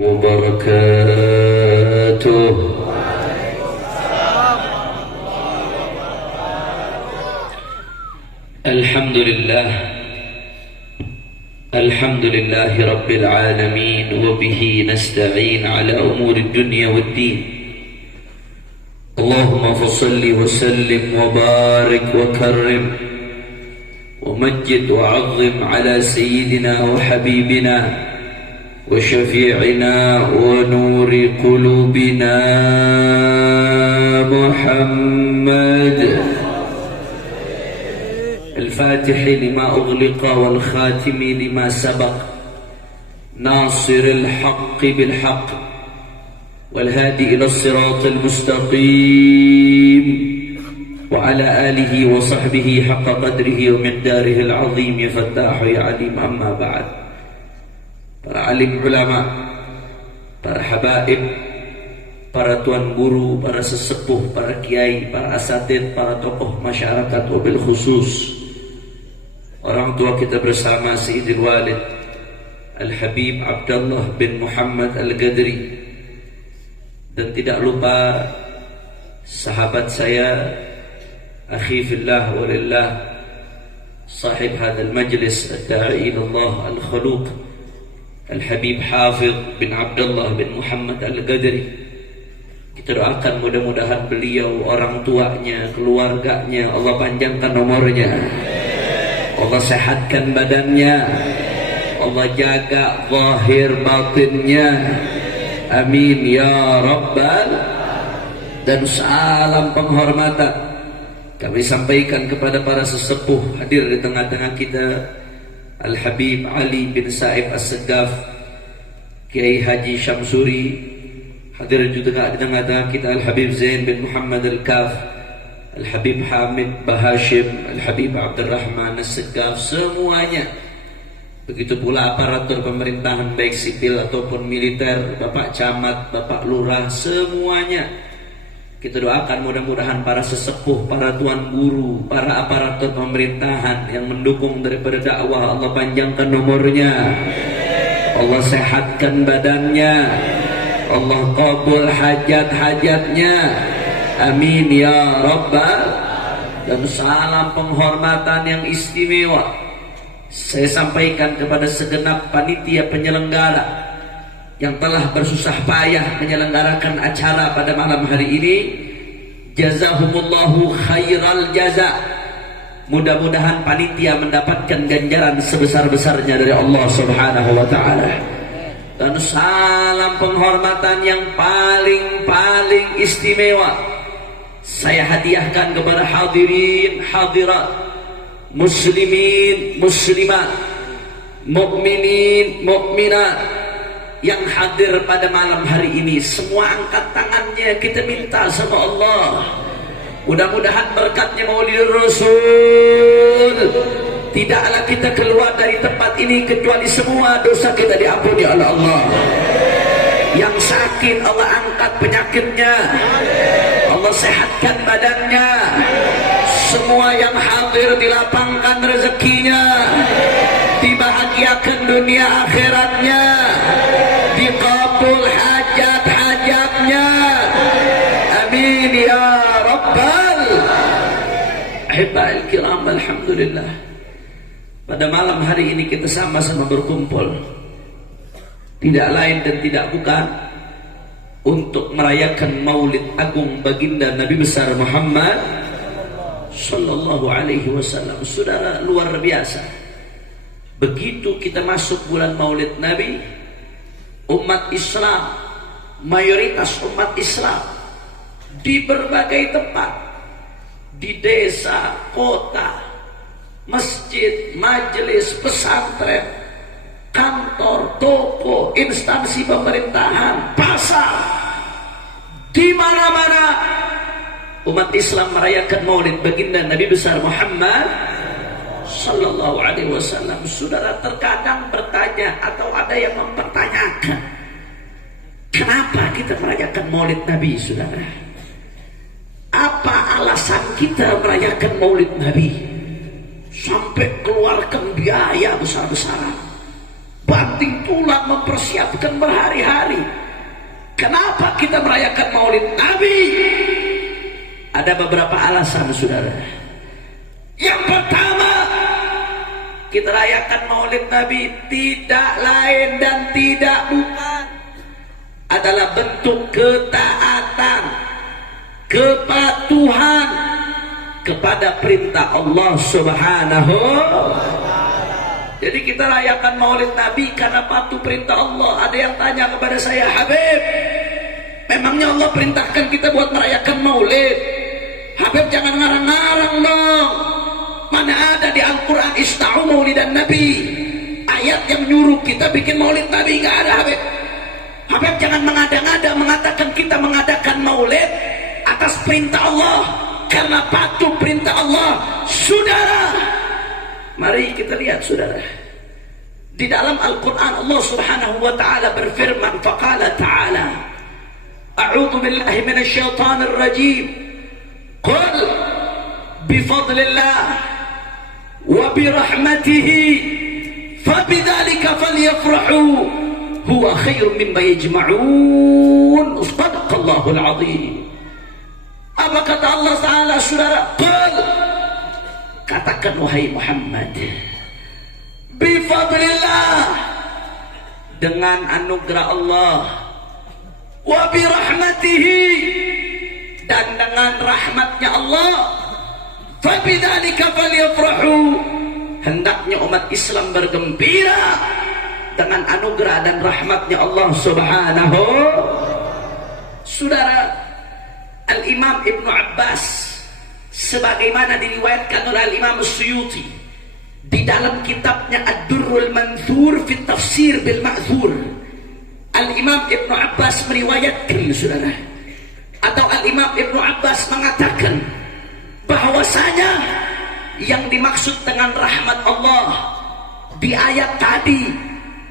وبركاته. الحمد لله رب العالمين، وبه نستعين على أمور الدنيا والدين. اللهم فصل وسلم وبارك وكرم ومجد وعظم على سيدنا وحبيبنا وشفيعنا ونور قلوبنا محمد الفاتح لما أغلق والخاتم لما سبق، ناصر الحق بالحق والهادي إلى الصراط المستقيم، وعلى آله وصحبه حق قدره ومقداره العظيم. يا فتاح يا عليم. أما بعد، para alim ulama, para habaib, para tuan guru, para sesepuh, para kiai, para asatid, para tokoh masyarakat, wabil khusus orang tua kita bersama Sayyidil Walid Al-Habib Abdullah bin Muhammad Al-Gadri, dan tidak lupa sahabat saya, akhi fillah walillah, sahib hadal majlis, ad-da'i ilallah al-khaluq Al-Habib Hafidh bin Abdullah bin Muhammad Al-Gadri. Kita doakan mudah-mudahan beliau, orang tuanya, keluarganya, Allah panjangkan umurnya, Allah sehatkan badannya, Allah jaga zahir batinnya, amin ya rabbal. Dan salam penghormatan kami sampaikan kepada para sesepuh hadir di tengah-tengah kita, Al-Habib Ali bin Saib As-Segaf, Kiai Haji Syamsuri, hadir juga di tengah-tengah kita Al-Habib Zain bin Muhammad Al-Kaf, Al-Habib Hamid Bahashim, Al-Habib Abdurrahman As-Segaf, semuanya. Begitu pula aparatur pemerintahan baik sipil ataupun militer, Bapak Camat, Bapak Lurah, semuanya. Kita doakan mudah-mudahan para sesepuh, para tuan guru, para aparatur pemerintahan yang mendukung daripada dakwah, Allah panjangkan umurnya, Allah sehatkan badannya, Allah qabul hajat-hajatnya, amin ya rabbal. Dan salam penghormatan yang istimewa saya sampaikan kepada segenap panitia penyelenggara yang telah bersusah payah menyelenggarakan acara pada malam hari ini. Jazahumullahu khairal jaza. Mudah-mudahan panitia mendapatkan ganjaran sebesar-besarnya dari Allah Subhanahu wa taala. Dan salam penghormatan yang paling istimewa saya hadiahkan kepada hadirin hadirat, muslimin muslimat, mukminin mukminat yang hadir pada malam hari ini. Semua angkat tangannya, kita minta sama Allah, mudah-mudahan berkatnya Maulid Rasul, tidaklah kita keluar dari tempat ini kecuali semua dosa kita diampuni oleh Allah. Yang sakit Allah angkat penyakitnya, Allah sehatkan badannya. Semua yang hadir dilapangkan rezekinya, dibahagiakan dunia akhiratnya, dikabul hajat-hajatnya, amin ya rabbal. Ahibbail kiram, alhamdulillah, pada malam hari ini kita sama-sama berkumpul tidak lain dan tidak bukan untuk merayakan Maulid Agung baginda Nabi besar Muhammad sallallahu alaihi wasallam. Saudara, luar biasa, begitu kita masuk bulan Maulid Nabi, umat Islam, mayoritas umat Islam di berbagai tempat, di desa, kota, masjid, majelis, pesantren, kantor, toko, instansi pemerintahan, pasar, di mana-mana umat Islam merayakan Maulid baginda Nabi besar Muhammad sallallahu alaihi wasallam. Saudara, terkadang bertanya atau ada yang mempertanyakan, kenapa kita merayakan Maulid Nabi, saudara? Apa alasan kita merayakan Maulid Nabi sampai keluarkan biaya besar-besaran, banting tulang mempersiapkan berhari-hari. Kenapa kita merayakan Maulid Nabi? Ada beberapa alasan, saudara. Yang pertama, kita rayakan Maulid Nabi tidak lain dan tidak bukan adalah bentuk ketaatan, kepatuhan kepada perintah Allah Subhanahu. Jadi kita rayakan Maulid Nabi karena patuh perintah Allah. Ada yang tanya kepada saya, Habib, memangnya Allah perintahkan kita buat merayakan Maulid? Habib jangan ngarang-ngarang dong. Mana ada di Al-Quran ista'u maulidan Nabi, ayat yang nyuruh kita bikin Maulid Nabi? Nggak ada, Habib. Habib jangan mengada-ngada mengatakan kita mengadakan Maulid atas perintah Allah karena patuh perintah Allah. Saudara, mari kita lihat, saudara, di dalam Al-Quran Allah Subhanahu wa ta'ala berfirman, faqala ta'ala, a'udzu billahi minasyaitonir rajim, qul bifadlillah wa birahmatihi fabidzalika falyafrahu huwa khairum mimma yajma'un. Shadaqallahul azim. Apa kata Allah Ta'ala, saudara? Qul, katakan wahai Muhammad, bifadlillah, dengan anugerah Allah, wa birahmatihi, dan dengan rahmatnya Allah, fabidzalika falyafrahu, hendaknya umat Islam bergembira dengan anugerah dan rahmatnya Allah Subhanahu. Saudara, Al-Imam Ibnu Abbas, sebagaimana diriwayatkan oleh Al-Imam Suyuti di dalam kitabnya Ad-Durrul Manthur fi Tafsir bil Ma'thur, Al-Imam Ibnu Abbas meriwayatkan, saudara, atau Al-Imam Ibnu Abbas mengatakan bahwasanya yang dimaksud dengan rahmat Allah di ayat tadi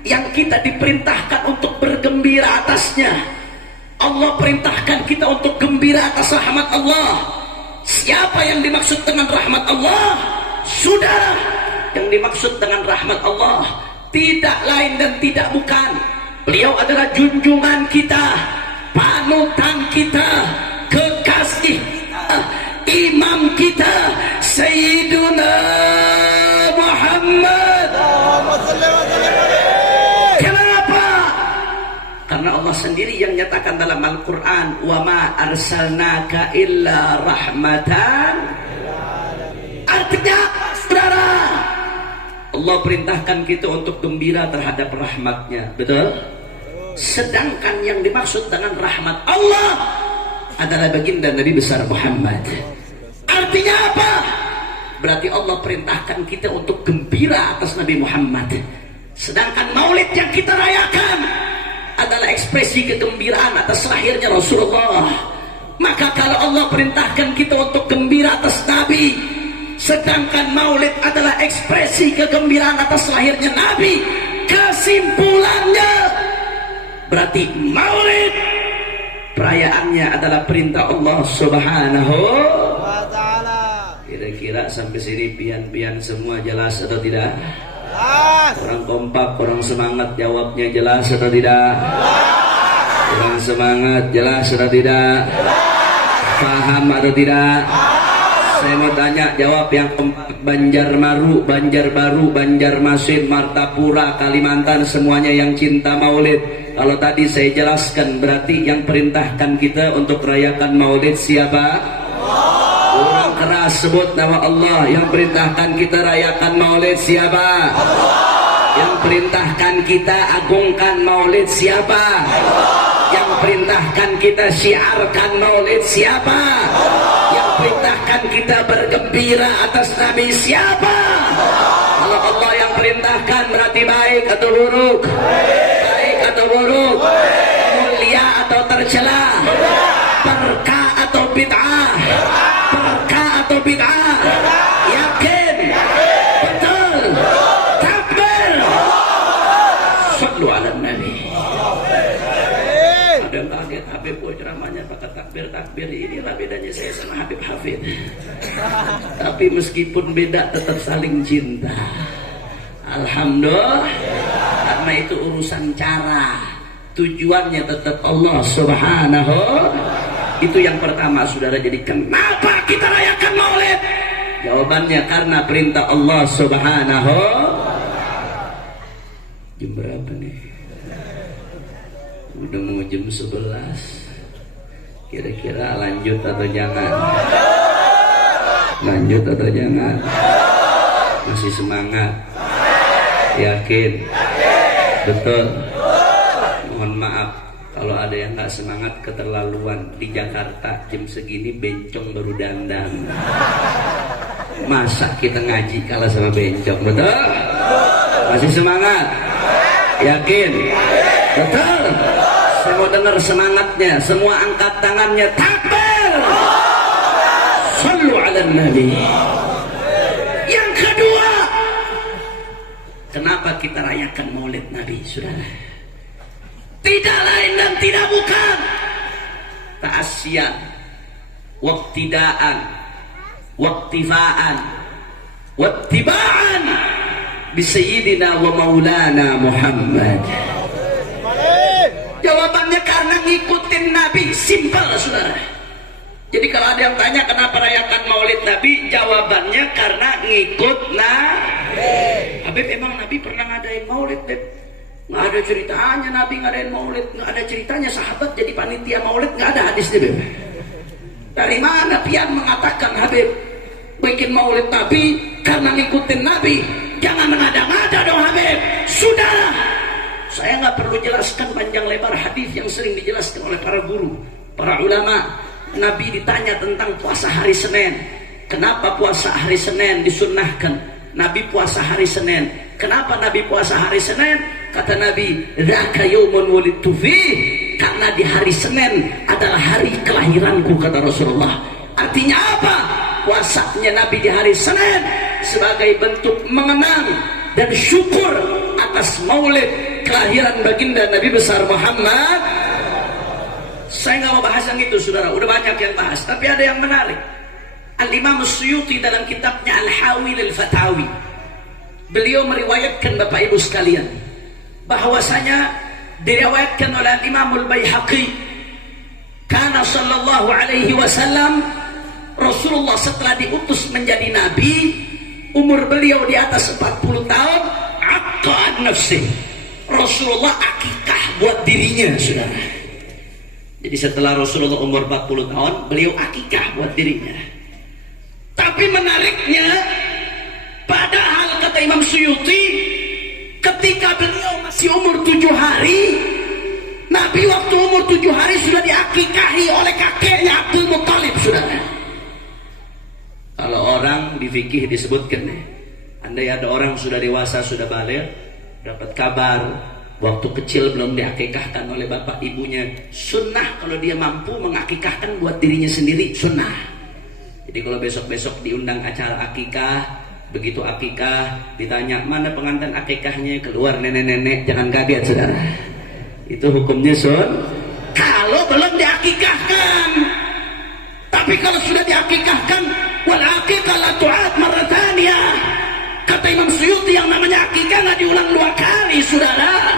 yang kita diperintahkan untuk bergembira atasnya, Allah perintahkan kita untuk gembira atas rahmat Allah. Siapa yang dimaksud dengan rahmat Allah? Saudara, yang dimaksud dengan rahmat Allah tidak lain dan tidak bukan, beliau adalah junjungan kita, panutan kita, kekasih kita, imam kita, Sayyiduna Muhammad. Kenapa? Karena Allah sendiri yang nyatakan dalam Al-Quran, wa ma arsalnaka illa rahmatan. Artinya, saudara, Allah perintahkan kita untuk gembira terhadap rahmatnya, betul? Sedangkan yang dimaksud dengan rahmat Allah adalah baginda Nabi besar Muhammad. Artinya apa? Berarti Allah perintahkan kita untuk gembira atas Nabi Muhammad. Sedangkan maulid yang kita rayakan adalah ekspresi kegembiraan atas lahirnya Rasulullah. Maka kalau Allah perintahkan kita untuk gembira atas Nabi, sedangkan maulid adalah ekspresi kegembiraan atas lahirnya Nabi, kesimpulannya berarti maulid perayaannya adalah perintah Allah Subhanahu wa ta'ala. Kira-kira sampai sini pian-pian semua jelas atau tidak? Jelas. Orang kompak, orang semangat jawabnya jelas atau tidak? Jelas. Orang semangat jelas atau tidak? Jelas. Paham atau tidak? Jelas. Saya mau tanya, jawab yang kompak. Banjarmaru, Banjarbaru, Banjarmasin, Martapura, Kalimantan, semuanya yang cinta maulid. Kalau tadi saya jelaskan, berarti yang perintahkan kita untuk rayakan maulid siapa? Orang keras sebut nama Allah. Yang perintahkan kita rayakan maulid siapa? Yang perintahkan kita agungkan maulid siapa? Yang perintahkan kita syiarkan maulid siapa? Yang perintahkan kita bergembira atas Nabi siapa? Kalau Allah yang perintahkan, berarti baik atau buruk? Baik atau buruk? Mulia atau tercela? Berkah atau bid'ah? Berkah atau bid'ah? Yakin? Betul? Takbir! Sallu ala Nabi. Ada kaget Habib ceramahnya pakai takbir inilah bedanya saya sama Habib Hafid. Tapi meskipun beda tetap saling cinta. Alhamdulillah. Karena itu urusan cara, tujuannya tetap Allah Subhanahu. Itu yang pertama, saudara. Jadi kenapa kita rayakan Maulid? Jawabannya karena perintah Allah Subhanahu. Jam berapa nih? Udah mau jam 11. Kira-kira lanjut atau jangan? Lanjut atau jangan? Masih semangat? Yakin? Betul? Mohon maaf kalau ada yang gak semangat, keterlaluan. Di Jakarta jam segini bencong baru dandan. Masa kita ngaji kalah sama bencong? Betul? Masih semangat? Yakin? Betul? Saya mau dengar semangatnya. Semua angkat tangannya. Takbir! Sallu ala Nabi. Yang kedua, kenapa kita rayakan Maulid Nabi, saudara? Tidak lain dan tidak bukan ta'asyian, waktidaan, waktifaan, wattiba'an bi sayyidina wa maulana Muhammad. Jawabannya karena ngikutin Nabi. Simpel, saudara. Jadi kalau ada yang tanya kenapa rayakan Maulid Nabi, jawabannya karena ngikut Nabi. Habib, emang Nabi pernah ngadain Maulid, Beb? Nggak ada ceritanya Nabi ngadain Maulid. Nggak ada ceritanya sahabat jadi panitia Maulid. Nggak ada hadisnya, Beb. Dari mana pian mengatakan Habib bikin Maulid Nabi karena ngikutin Nabi? Jangan mengada-ngada dong, Habib. Sudah, saya nggak perlu jelaskan panjang lebar hadis yang sering dijelaskan oleh para guru, para ulama. Nabi ditanya tentang puasa hari Senin. Kenapa puasa hari Senin disunnahkan? Nabi puasa hari Senin. Kenapa Nabi puasa hari Senin? Kata Nabi, "Dzaka yaumun wulidtu fih." Karena di hari Senin adalah hari kelahiranku, kata Rasulullah. Artinya apa? Puasanya Nabi di hari Senin sebagai bentuk mengenang dan syukur atas Maulid kelahiran baginda Nabi besar Muhammad. Saya nggak mau bahas yang itu, saudara. Udah banyak yang bahas. Tapi ada yang menarik. Al-Imam Suyuti dalam kitabnya Al-Hawi Lil-Fatawi, beliau meriwayatkan, Bapak Ibu sekalian, bahwasanya diriwayatkan oleh Imam Al-Baihaqi, karena sallallahu alaihi wasallam, Rasulullah setelah diutus menjadi nabi, umur beliau di atas 40 tahun, aqqa nafsi. Rasulullah akikah buat dirinya, saudara. Jadi setelah Rasulullah umur 40 tahun, beliau akikah buat dirinya. Tapi menariknya, padahal kata Imam Suyuti, ketika beliau masih umur 7 hari, Nabi waktu umur 7 hari sudah diakikahi oleh kakeknya Abdul Muttalib, saudara. Kalau orang di fikih disebutkan, andai ada orang sudah dewasa, sudah balik, dapat kabar waktu kecil belum diakikahkan oleh bapak ibunya, sunnah kalau dia mampu mengakikahkan buat dirinya sendiri, sunnah. Jadi kalau besok-besok diundang acara akikah, begitu akikah ditanya mana pengantin akikahnya, keluar nenek-nenek, jangan kaget, saudara. Itu hukumnya kalau belum diakikahkan. Tapi kalau sudah diakikahkan, wal akikah la tu'ad marrataniyah. Kata Imam Suyuti, yang namanya akikah nggak diulang 2 kali, saudara.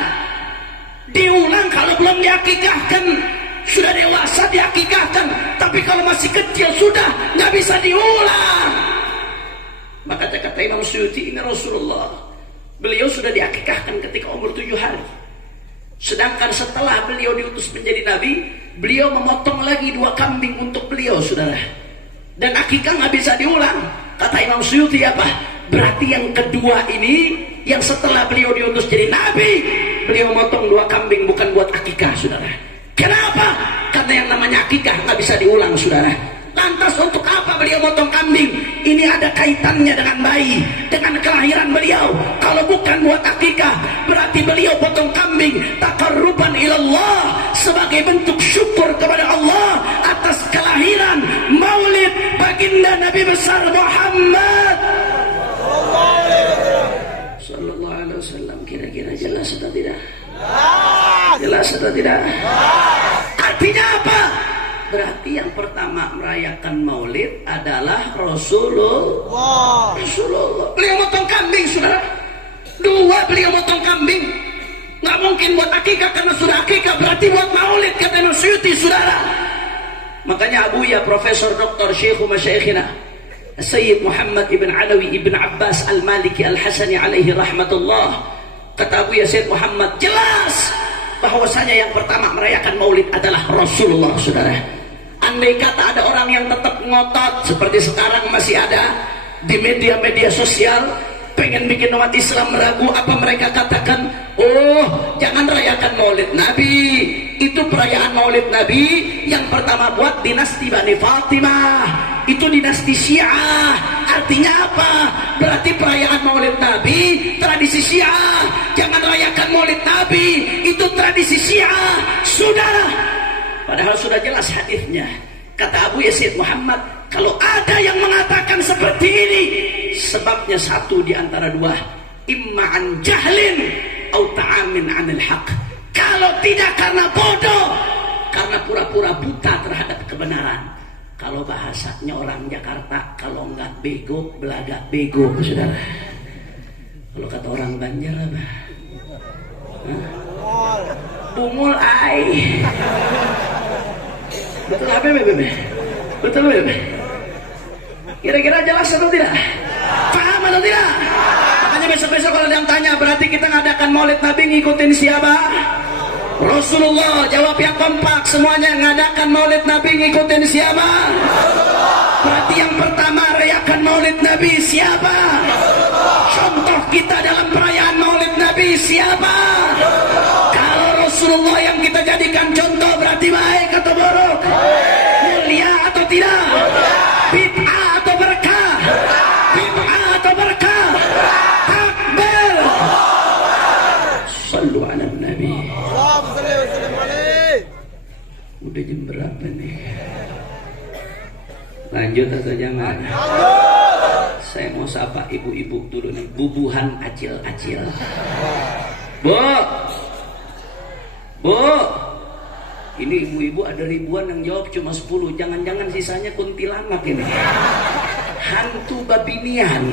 Diulang kalau belum diakikahkan. Sudah dewasa diakikahkan, tapi kalau masih kecil sudah nggak bisa diulang. Maka kata Imam Suyuti, ini Rasulullah, beliau sudah diakikahkan ketika umur 7 hari. Sedangkan setelah beliau diutus menjadi nabi, beliau memotong lagi 2 kambing untuk beliau, saudara. Dan akikah nggak bisa diulang. Kata Imam Suyuti apa? Berarti yang kedua ini, yang setelah beliau diutus jadi nabi, beliau motong 2 kambing bukan buat akikah, saudara. Kenapa? Karena yang namanya akikah nggak bisa diulang, saudara. Lantas untuk apa beliau motong kambing? Ini ada kaitannya dengan bayi, dengan kelahiran beliau. Kalau bukan buat akikah, berarti beliau potong kambing taqarruban ilallah, sebagai bentuk syukur kepada Allah atas kelahiran Maulid baginda Nabi besar Muhammad sallallahu alaihi wasallam. Kira-kira jelas atau tidak? Jelas atau tidak? Artinya apa? Berarti yang pertama merayakan Maulid adalah Rasulullah. Beliau motong kambing, saudara. 2, beliau motong kambing. Nggak mungkin buat akikah, karena sudah akikah berarti buat maulid, kata Imam Suyuti, saudara. Makanya Abuya Profesor Dr. Syekhu Masyayikhina Sayyid Muhammad ibn Alawi ibn Abbas al-Maliki al-Hasani alaihi rahmatullah, kata Abuya Sayyid Muhammad, jelas bahwasanya yang pertama merayakan maulid adalah Rasulullah, saudara. Andai kata ada orang yang tetap ngotot seperti sekarang masih ada di media-media sosial, pengen bikin umat Islam ragu, apa mereka katakan, oh jangan rayakan maulid Nabi, itu perayaan maulid Nabi yang pertama buat dinasti Bani Fatimah, itu dinasti Syiah. Artinya apa? Berarti perayaan maulid Nabi tradisi Syiah, jangan rayakan maulid Nabi, itu tradisi Syiah. Sudah, padahal sudah jelas hadisnya. Kata Abu Yazid Muhammad, kalau ada yang mengatakan seperti ini, sebabnya satu di antara dua, imma an jahlin atau ta'amin anil haq. Kalau tidak karena bodoh, karena pura-pura buta terhadap kebenaran. Kalau bahasanya orang Jakarta, kalau enggak bego, belagak bego, saudara. Kalau kata orang Banjar apa? Bungul ai. Betul apa bebe? Betul bebe? Kira-kira jelas atau tidak? Paham atau tidak? Makanya besok-besok kalau ada yang tanya, berarti kita ngadakan maulid Nabi ngikutin siapa? Rasulullah. Jawab yang kompak semuanya, ngadakan maulid Nabi ngikutin siapa? Berarti yang pertama rayakan maulid Nabi siapa? Contoh kita dalam perayaan maulid Nabi siapa? Kalau Rasulullah yang kita jadikan contoh, berarti baik atau buruk? Mulia atau tidak? Bid'ah atau berkah? Bid'ah atau berkah? Takbir. Sallu ala Nabi. Udah jam berapa nih? Lanjut atau jangan? Saya mau sapa ibu-ibu dulu nih, bubuhan acil-acil. Bu, bu, ini ibu-ibu ada ribuan yang jawab cuma 10. Jangan-jangan sisanya kuntilanak ini, hantu babinian.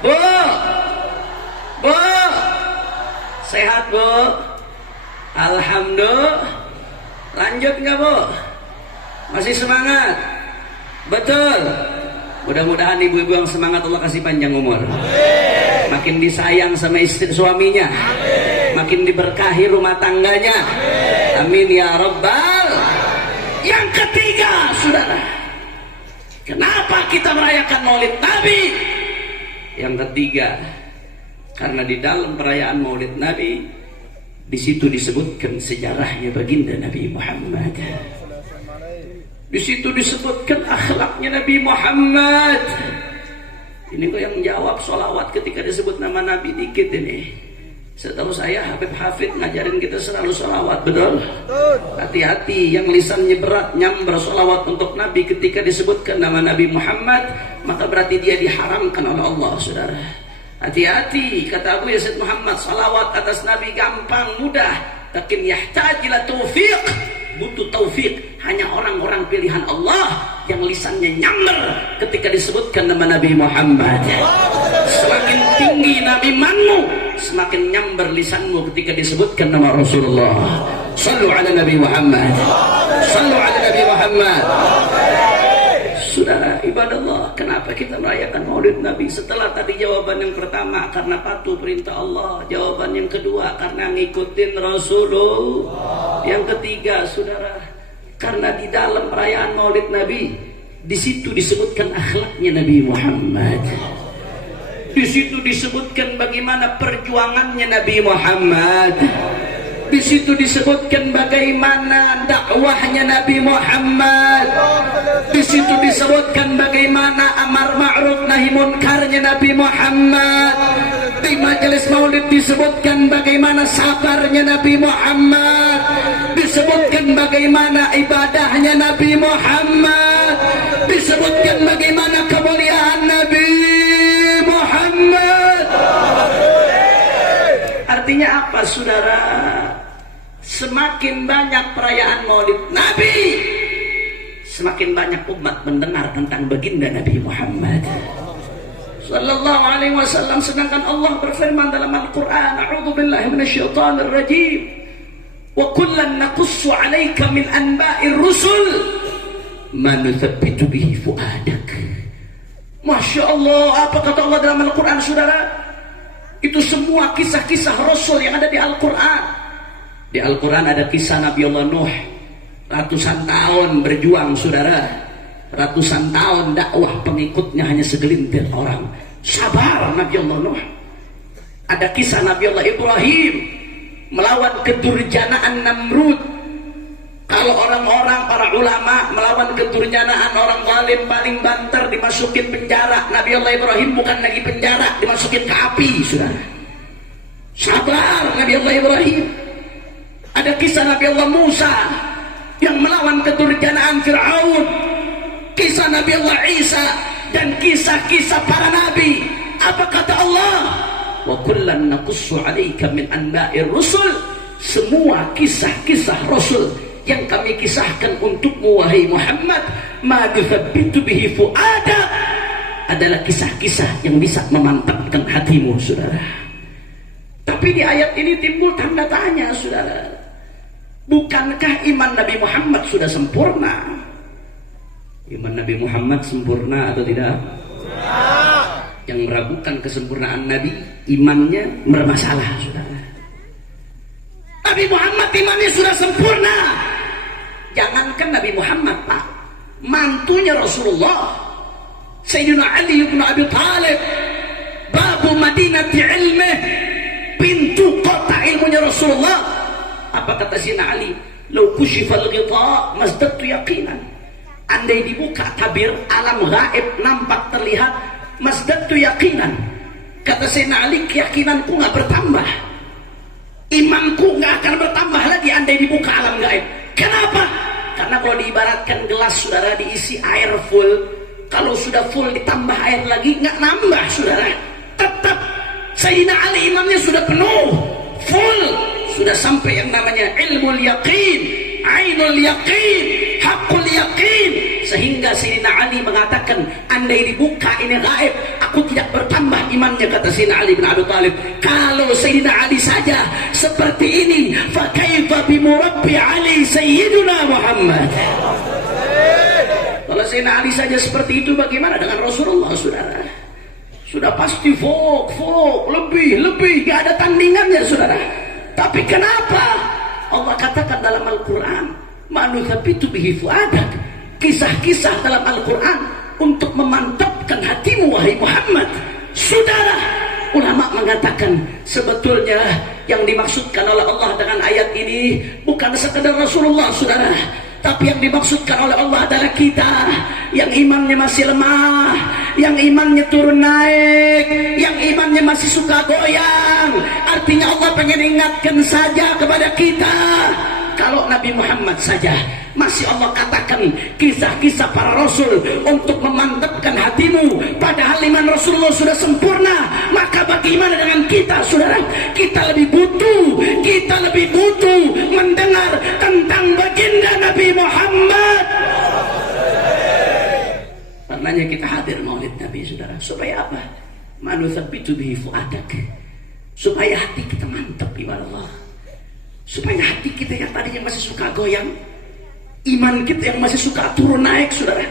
Bu, bu, sehat bu? Alhamdulillah. Lanjut nggak bu? Masih semangat? Betul. Mudah-mudahan ibu-ibu yang semangat Allah kasih panjang umur. Makin disayang sama istri suaminya. Makin diberkahi rumah tangganya. Amin ya Rabbal. Yang ketiga, saudara, kenapa kita merayakan maulid Nabi? Yang ketiga, karena di dalam perayaan maulid Nabi, di situ disebutkan sejarahnya baginda Nabi Muhammad. Di situ disebutkan akhlaknya Nabi Muhammad. Ini kok yang jawab sholawat ketika disebut nama Nabi dikit ini. Setahu saya Habib Hafid ngajarin kita selalu sholawat, betul? Hati-hati yang lisannya berat nyamber sholawat untuk Nabi ketika disebutkan nama Nabi Muhammad, maka berarti dia diharamkan oleh Allah, saudara. Hati-hati, kata Abu Yazid Muhammad, salawat atas Nabi gampang, mudah, lakin yahtaj ila taufiq, butuh taufik. Hanya orang-orang pilihan Allah yang lisannya nyamber ketika disebutkan nama Nabi Muhammad. Semakin tinggi nabimanmu, semakin nyamber lisanmu ketika disebutkan nama Rasulullah. Sallu ala Nabi Muhammad. Sallu ala Nabi Muhammad. Saudara ibadallah, kenapa kita merayakan maulid Nabi? Setelah tadi jawaban yang pertama karena patuh perintah Allah, jawaban yang kedua karena ngikutin Rasulullah, yang ketiga saudara, karena di dalam perayaan maulid Nabi, di situ disebutkan akhlaknya Nabi Muhammad. Di situ disebutkan bagaimana perjuangannya Nabi Muhammad. Di situ disebutkan bagaimana dakwahnya Nabi Muhammad. Di situ disebutkan bagaimana amar ma'ruf nahi munkarnya Nabi Muhammad. Di majelis maulid disebutkan bagaimana sabarnya Nabi Muhammad. Disebutkan bagaimana ibadahnya Nabi Muhammad. Disebutkan bagaimana kemuliaan Nabi Muhammad. Artinya apa saudara? Semakin banyak perayaan maulid Nabi, semakin banyak umat mendengar tentang baginda Nabi Muhammad. sallallahu alaihi wasallam. Sedangkan Allah berfirman dalam Al-Quran, a'udzubillahi minasyaitonir rajim, wa kullan naqussu 'alaika min anba'ir rusul ma nuthabbitu bihi fuadak. Masya Allah, apa kata Allah dalam Al-Quran, saudara? Itu semua kisah-kisah Rasul yang ada di Al-Quran. Di Al-Quran ada kisah Nabi Allah Nuh, ratusan tahun berjuang, saudara. Ratusan tahun dakwah, pengikutnya hanya segelintir orang. Sabar Nabi Allah Nuh. Ada kisah Nabi Allah Ibrahim melawan kedurjanaan Namrud. Kalau orang-orang, para ulama melawan kedurjanaan orang zalim paling banter, dimasukin penjara. Nabi Allah Ibrahim bukan lagi penjara, dimasukin ke api, saudara. Sabar Nabi Allah Ibrahim. Ada kisah Nabi Allah Musa yang melawan kedurjanaan Fir'aun. Kisah Nabi Allah Isa dan kisah-kisah para nabi. Apa kata Allah? Wa kullan naqussu 'alaika min anba'ir rusul. Semua kisah-kisah Rasul yang kami kisahkan untukmu wahai Muhammad, ma yuthabbitu bihi fu'adak, adalah kisah-kisah yang bisa memantapkan hatimu, saudara. Tapi di ayat ini timbul tanda tanya, saudara. Bukankah iman Nabi Muhammad sudah sempurna? Iman Nabi Muhammad sempurna atau tidak? Yang meragukan kesempurnaan Nabi, imannya bermasalah, saudara. Nabi Muhammad imannya sudah sempurna. Jangankan Nabi Muhammad, Pak, mantunya Rasulullah, Sayyidina Ali bin Abi Thalib, babu madinati ilmih, pintu kota ilmunya Rasulullah. Apa kata Sayyidina Ali? Lau kushifal ghita mazdadtu yaqinan. Andai dibuka tabir alam gaib nampak terlihat, mazdadtu yaqinan. Kata Sayyidina Ali, keyakinanku nggak bertambah, imanku nggak akan bertambah lagi andai dibuka alam gaib. Kenapa? Karena kalau diibaratkan gelas, saudara, diisi air full, kalau sudah full ditambah air lagi nggak nambah, saudara. Tetap Sayyidina Ali imannya sudah penuh, full, sudah sampai yang namanya ilmul yaqin, ainul yaqin, hakul yaqin, sehingga Sayyidina Ali mengatakan, andai dibuka ini gaib, aku tidak bertambah imannya, kata Sayyidina Ali bin Abi Thalib. Kalau Sayyidina Ali saja seperti ini, fa kaifa bi murabbi Ali Sayyiduna Muhammad. Kalau Sayyidina Ali saja seperti itu, bagaimana dengan Rasulullah, saudara? Sudah pasti fok, lebih, gak ada tandingannya, saudara. Tapi kenapa Allah katakan dalam Al-Quran, ma nuthabbitu bihi fuadak, kisah-kisah dalam Al-Quran untuk memantapkan hatimu wahai Muhammad. Saudara, ulama mengatakan sebetulnya yang dimaksudkan oleh Allah dengan ayat ini bukan sekedar Rasulullah, saudara, tapi yang dimaksudkan oleh Allah adalah kita yang imannya masih lemah, yang imannya turun naik, yang imannya masih suka goyang. Artinya Allah pengen ingatkan saja kepada kita, kalau Nabi Muhammad saja masih Allah katakan kisah-kisah para Rasul untuk memantapkan hatimu, padahal iman Rasulullah sudah sempurna. Maka bagaimana dengan kita, saudara? Kita lebih butuh mendengar tentang baginda Nabi Muhammad. Karenanya kita hadir maulid Nabi, saudara. Supaya apa? Manuthabbitu bihi fuadak, supaya hati kita mantap ibadah Allah, supaya hati kita yang tadinya masih suka goyang, iman kita yang masih suka turun naik, saudara,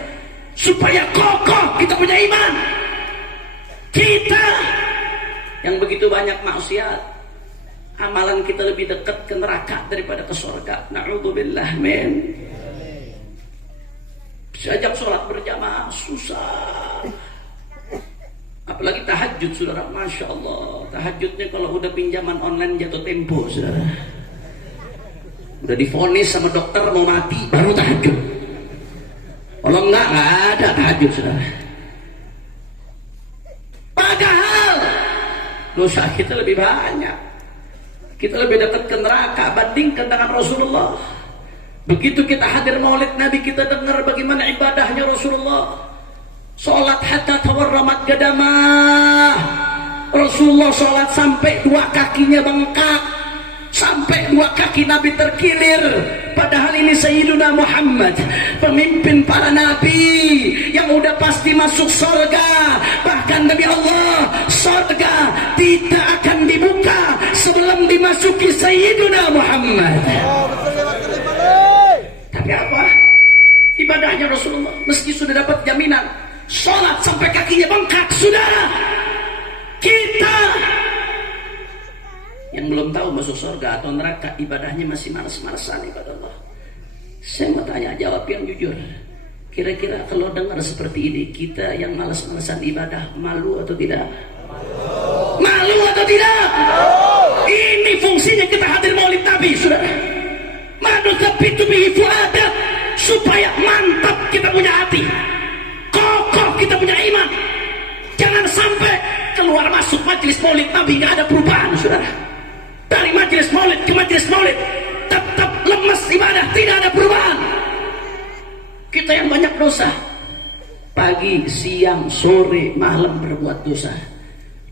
supaya kokoh kita punya iman. Kita yang begitu banyak maksiat, amalan kita lebih dekat ke neraka daripada ke surga. Na'udzubillah, men. Sejak sholat berjamaah susah, apalagi tahajud, saudara. Masya Allah, tahajudnya kalau udah pinjaman online jatuh tempo, saudara. Udah divonis sama dokter mau mati baru tahajud. Kalau enggak ada tahajud, saudara. Padahal dosa kita lebih banyak, kita lebih dekat ke neraka bandingkan dengan Rasulullah. Begitu kita hadir maulid Nabi, kita dengar bagaimana ibadahnya Rasulullah. Sholat hatta tawarramat gadamah. Rasulullah sholat sampai dua kakinya bengkak, sampai dua kaki Nabi terkilir. Padahal ini ini Sayyiduna Muhammad, pemimpin para nabi yang udah pasti masuk surga. Bahkan demi Allah, surga tidak akan dibuka sebelum dimasuki Sayyiduna Muhammad. Tapi apa? Ibadahnya Rasulullah, meski sudah dapat jaminan sholat sampai kakinya bengkak, saudara, kita yang belum tahu masuk surga atau neraka, ibadahnya masih malas-malasan ibadah Allah. Saya mau tanya, jawab yang jujur. Kira-kira kalau dengar seperti ini, kita yang malas-malasan ibadah, malu atau tidak? Malu atau tidak? Ini fungsinya kita hadir maulid Nabi, saudara. Manu tabitu bihi fu'adak, supaya mantap kita punya hati, kokoh kita punya iman. Jangan sampai keluar masuk majelis maulid Nabi nggak ada perubahan, saudara. Dari majelis maulid ke majelis maulid tetap lemes ibadah, tidak ada perubahan. Kita yang banyak dosa, pagi, siang, sore, malam berbuat dosa.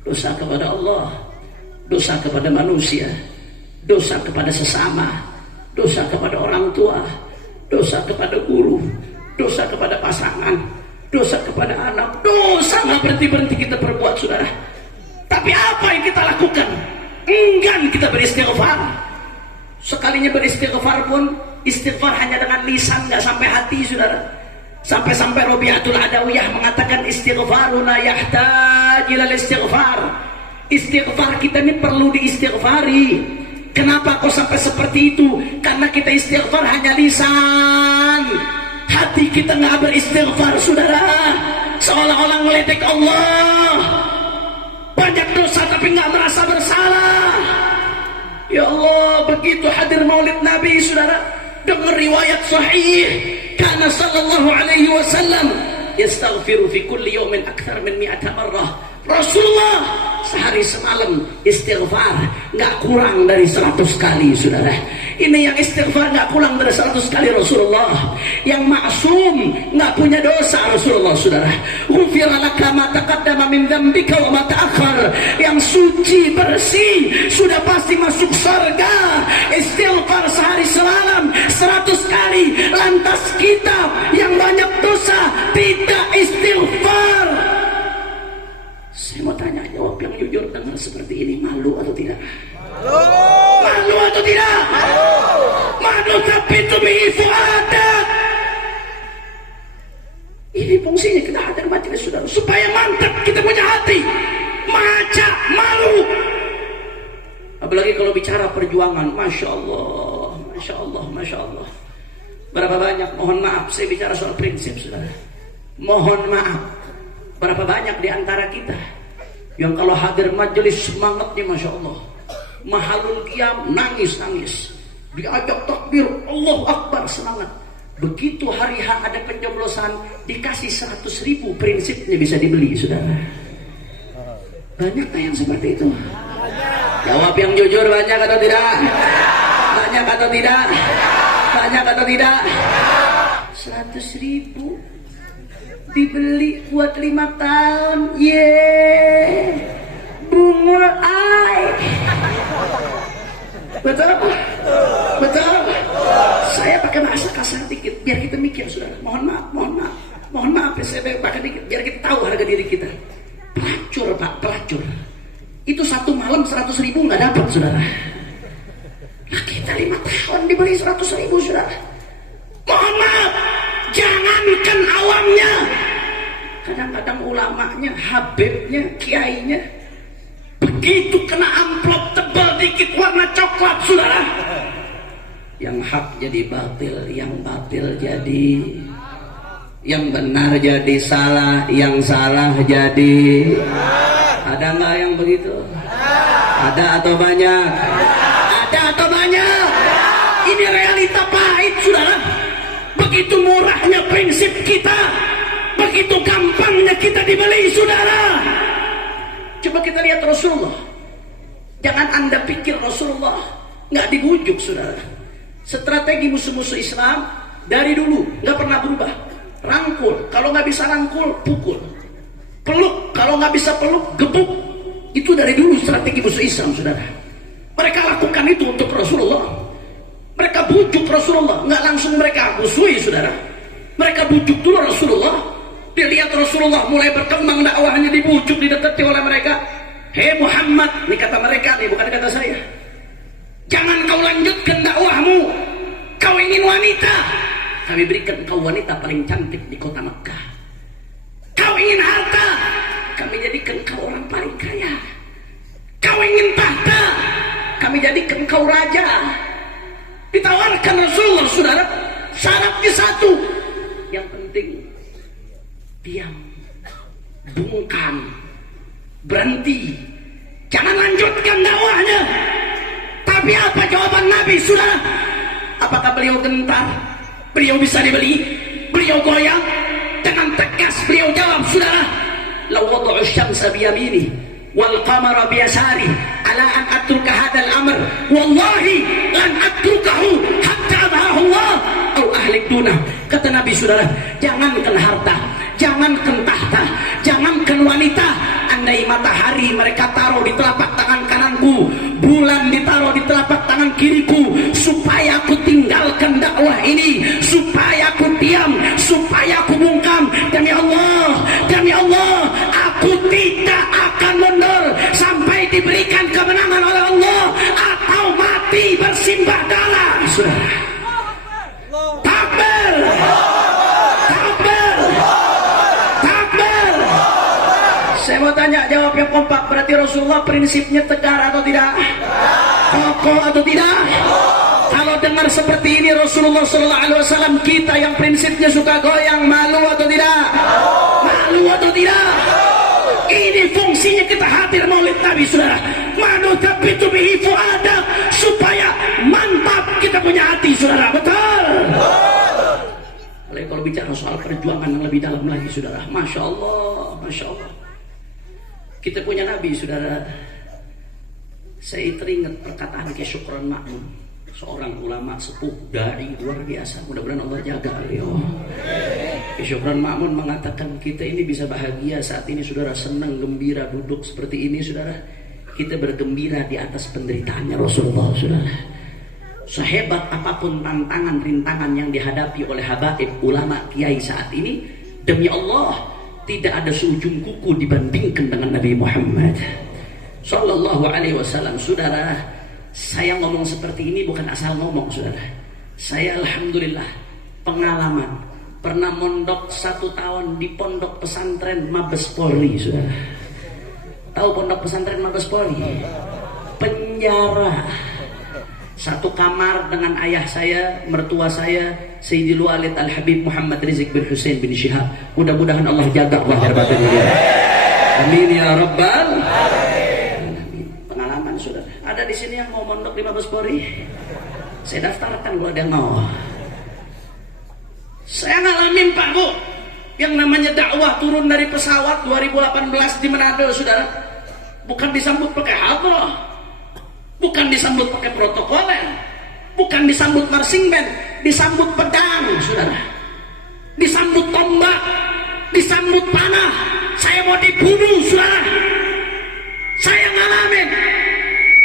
Dosa kepada Allah, dosa kepada manusia, dosa kepada sesama, dosa kepada orang tua, dosa kepada guru, dosa kepada pasangan, dosa kepada anak. Dosa nggak berhenti-berhenti kita perbuat, saudara. Tapi apa yang kita lakukan? Enggan kita beristighfar. Sekalinya beristighfar pun, istighfar hanya dengan lisan, nggak sampai hati, saudara. Sampai-sampai Robiatul Adawiyah mengatakan istighfaruna yahtaj ilal istighfar. Istighfar kita ini perlu diistighfari. Kenapa kok sampai seperti itu? Karena kita istighfar hanya lisan, hati kita nggak beristighfar, saudara. Seolah-olah ngeledek Allah, banyak dosa tapi nggak merasa bersalah. Ya Allah, begitu hadir maulid Nabi, saudara, dengar riwayat sahih, karena sallallahu alaihi wasallam yastaghfiru fi kulli yawmin akthar min 100 marrah. Rasulullah sehari semalam istighfar nggak kurang dari 100 kali, saudara. Ini yang istighfar nggak kurang dari 100 kali Rasulullah, yang maksum, nggak punya dosa Rasulullah, saudara. Ghufira laka ma taqaddama min dzambika wa ma ta'akhkhar, yang suci bersih sudah pasti masuk surga. Istighfar sehari semalam 100 kali. Lantas kita yang banyak dosa tidak istighfar. Saya mau tanya, jawab yang jujur, dengar seperti ini, malu atau tidak? Malu atau tidak? Malu tapi itu ada. Ini fungsinya kita hadir majelis, saudara, supaya mantap kita punya hati, maca malu. Apalagi kalau bicara perjuangan, masya Allah, masya Allah, masya Allah. Berapa banyak, mohon maaf, saya bicara soal prinsip, saudara. Mohon maaf, berapa banyak di antara kita yang kalau hadir majelis semangatnya masya Allah, mahalul qiyam nangis-nangis, diajak takbir Allahu Akbar semangat. Begitu hari H ada pencoblosan, dikasih 100.000, prinsipnya bisa dibeli, saudara. Banyak yang seperti itu? Jawab yang jujur, banyak atau tidak? Banyak atau tidak? Banyak atau tidak? 100.000 dibeli buat 5 tahun, bungul ai. Betul? Betul? Saya pakai bahasa kasar dikit biar kita mikir, saudara. Mohon maaf, mohon maaf, mohon maaf, saya pakai dikit biar kita tahu harga diri kita. Pelacur, Pak, pelacur. Itu satu malam 100.000 nggak dapat, saudara. Nah, kita 5 tahun dibeli 100.000, saudara. Mohon maaf, jangankan awamnya, kadang-kadang ulamanya, habibnya, kiainya, begitu kena amplop tebal dikit warna coklat, saudara, yang hak jadi batil, yang batil jadi, yang benar jadi salah, yang salah jadi. Ada nggak yang begitu? Ada atau banyak? Ada atau banyak? Ini realita pahit, saudara. Begitu murahnya prinsip kita, begitu gampangnya kita dibeli, saudara. Coba kita lihat Rasulullah. Jangan Anda pikir Rasulullah nggak dibujuk, saudara. Strategi musuh-musuh Islam dari dulu nggak pernah berubah. Rangkul, kalau nggak bisa rangkul, pukul. Peluk, kalau nggak bisa peluk, gebuk. Itu dari dulu strategi musuh Islam, saudara. Mereka lakukan itu untuk Rasulullah. Mereka bujuk Rasulullah, nggak langsung mereka musuhi, saudara. Mereka bujuk dulu Rasulullah. Dia lihat Rasulullah mulai berkembang dakwahnya, dibujuk, didekati oleh mereka. Hei Muhammad, ini kata mereka nih, bukan kata saya. Jangan kau lanjutkan dakwahmu. Kau ingin wanita, kami berikan kau wanita paling cantik di kota Mekah. Kau ingin harta, kami jadikan kau orang paling kaya. Kau ingin tahta, kami jadikan kau raja. Ditawarkan Rasulullah, saudara, syaratnya satu. Yang penting diam, bungkam, berhenti, jangan lanjutkan dakwahnya. Tapi apa jawaban Nabi, saudara? Apakah beliau gentar? Beliau bisa dibeli? Beliau goyang? Dengan tegas beliau jawab, saudara, "Law wada'u asy-syamsa biyamini wal qamara biyasari ala an atruka hadzal amr wallahi lan atrukahu hatta adhahu Allah au ahlik dunah." Kata Nabi, saudara, jangankan harta, jangankan tahta, jangankan wanita, andai matahari mereka taruh di telapak tangan kananku, bulan ditaruh di telapak tangan kiriku, supaya aku tinggalkan dakwah ini, supaya aku diam, supaya aku bungkam, demi Allah, aku tidak akan mundur sampai diberikan kemenangan oleh Allah atau mati bersimbah darah. Saudara, takbir, takbir, takbir. Saya mau tanya, jawab yang kompak. Berarti Rasulullah prinsipnya tegar atau tidak? Kokoh atau tidak? Kalau dengar seperti ini Rasulullah SAW, kita yang prinsipnya suka goyang, malu atau tidak? Malu atau tidak? Ini fungsinya kita hadir maulid Nabi, saudara. Manu tabitu bihi fuadak, supaya mantap kita punya hati, saudara. Betul? Kalau bicara soal perjuangan yang lebih dalam lagi, saudara, Masya Allah, Masya Allah. Kita punya Nabi, saudara. Saya teringat perkataan Kiai Syukron Ma'mun, seorang ulama sepuh, dai luar biasa. Mudah-mudahan Allah jaga beliau. Kiai Syukron Ma'mun mengatakan, kita ini bisa bahagia saat ini, saudara, senang, gembira, duduk seperti ini, saudara. Kita bergembira di atas penderitaannya Rasulullah, saudara. Sehebat apapun tantangan, rintangan yang dihadapi oleh habaib ulama kiai saat ini, demi Allah, tidak ada seujung kuku dibandingkan dengan Nabi Muhammad Sallallahu Alaihi Wasallam. Saudara, saya ngomong seperti ini bukan asal ngomong, saudara. Saya alhamdulillah pengalaman, pernah mondok 1 tahun di pondok pesantren Mabes Polri, saudara. Tahu pondok pesantren Mabes Polri? Penjara. 1 kamar dengan ayah saya, mertua saya, Sayyidil Walid Al-Habib Muhammad Rizik bin Hussein bin Syihab. Mudah-mudahan Allah jaga lahir batin dia. Amin ya rabbal alamin. Pengalaman, saudara. Ada di sini yang mau mondok di Mabes Polri? Saya daftarkan kalau ada yang mau. Saya ngalamin, Pak, Bu, yang namanya dakwah turun dari pesawat 2018 di Manado, saudara. Bukan disambut pakai hadrah, bukan disambut pakai protokoler, bukan disambut marching band, disambut pedang, saudara. Disambut tombak, disambut panah. Saya mau dibunuh, saudara. Saya ngalamin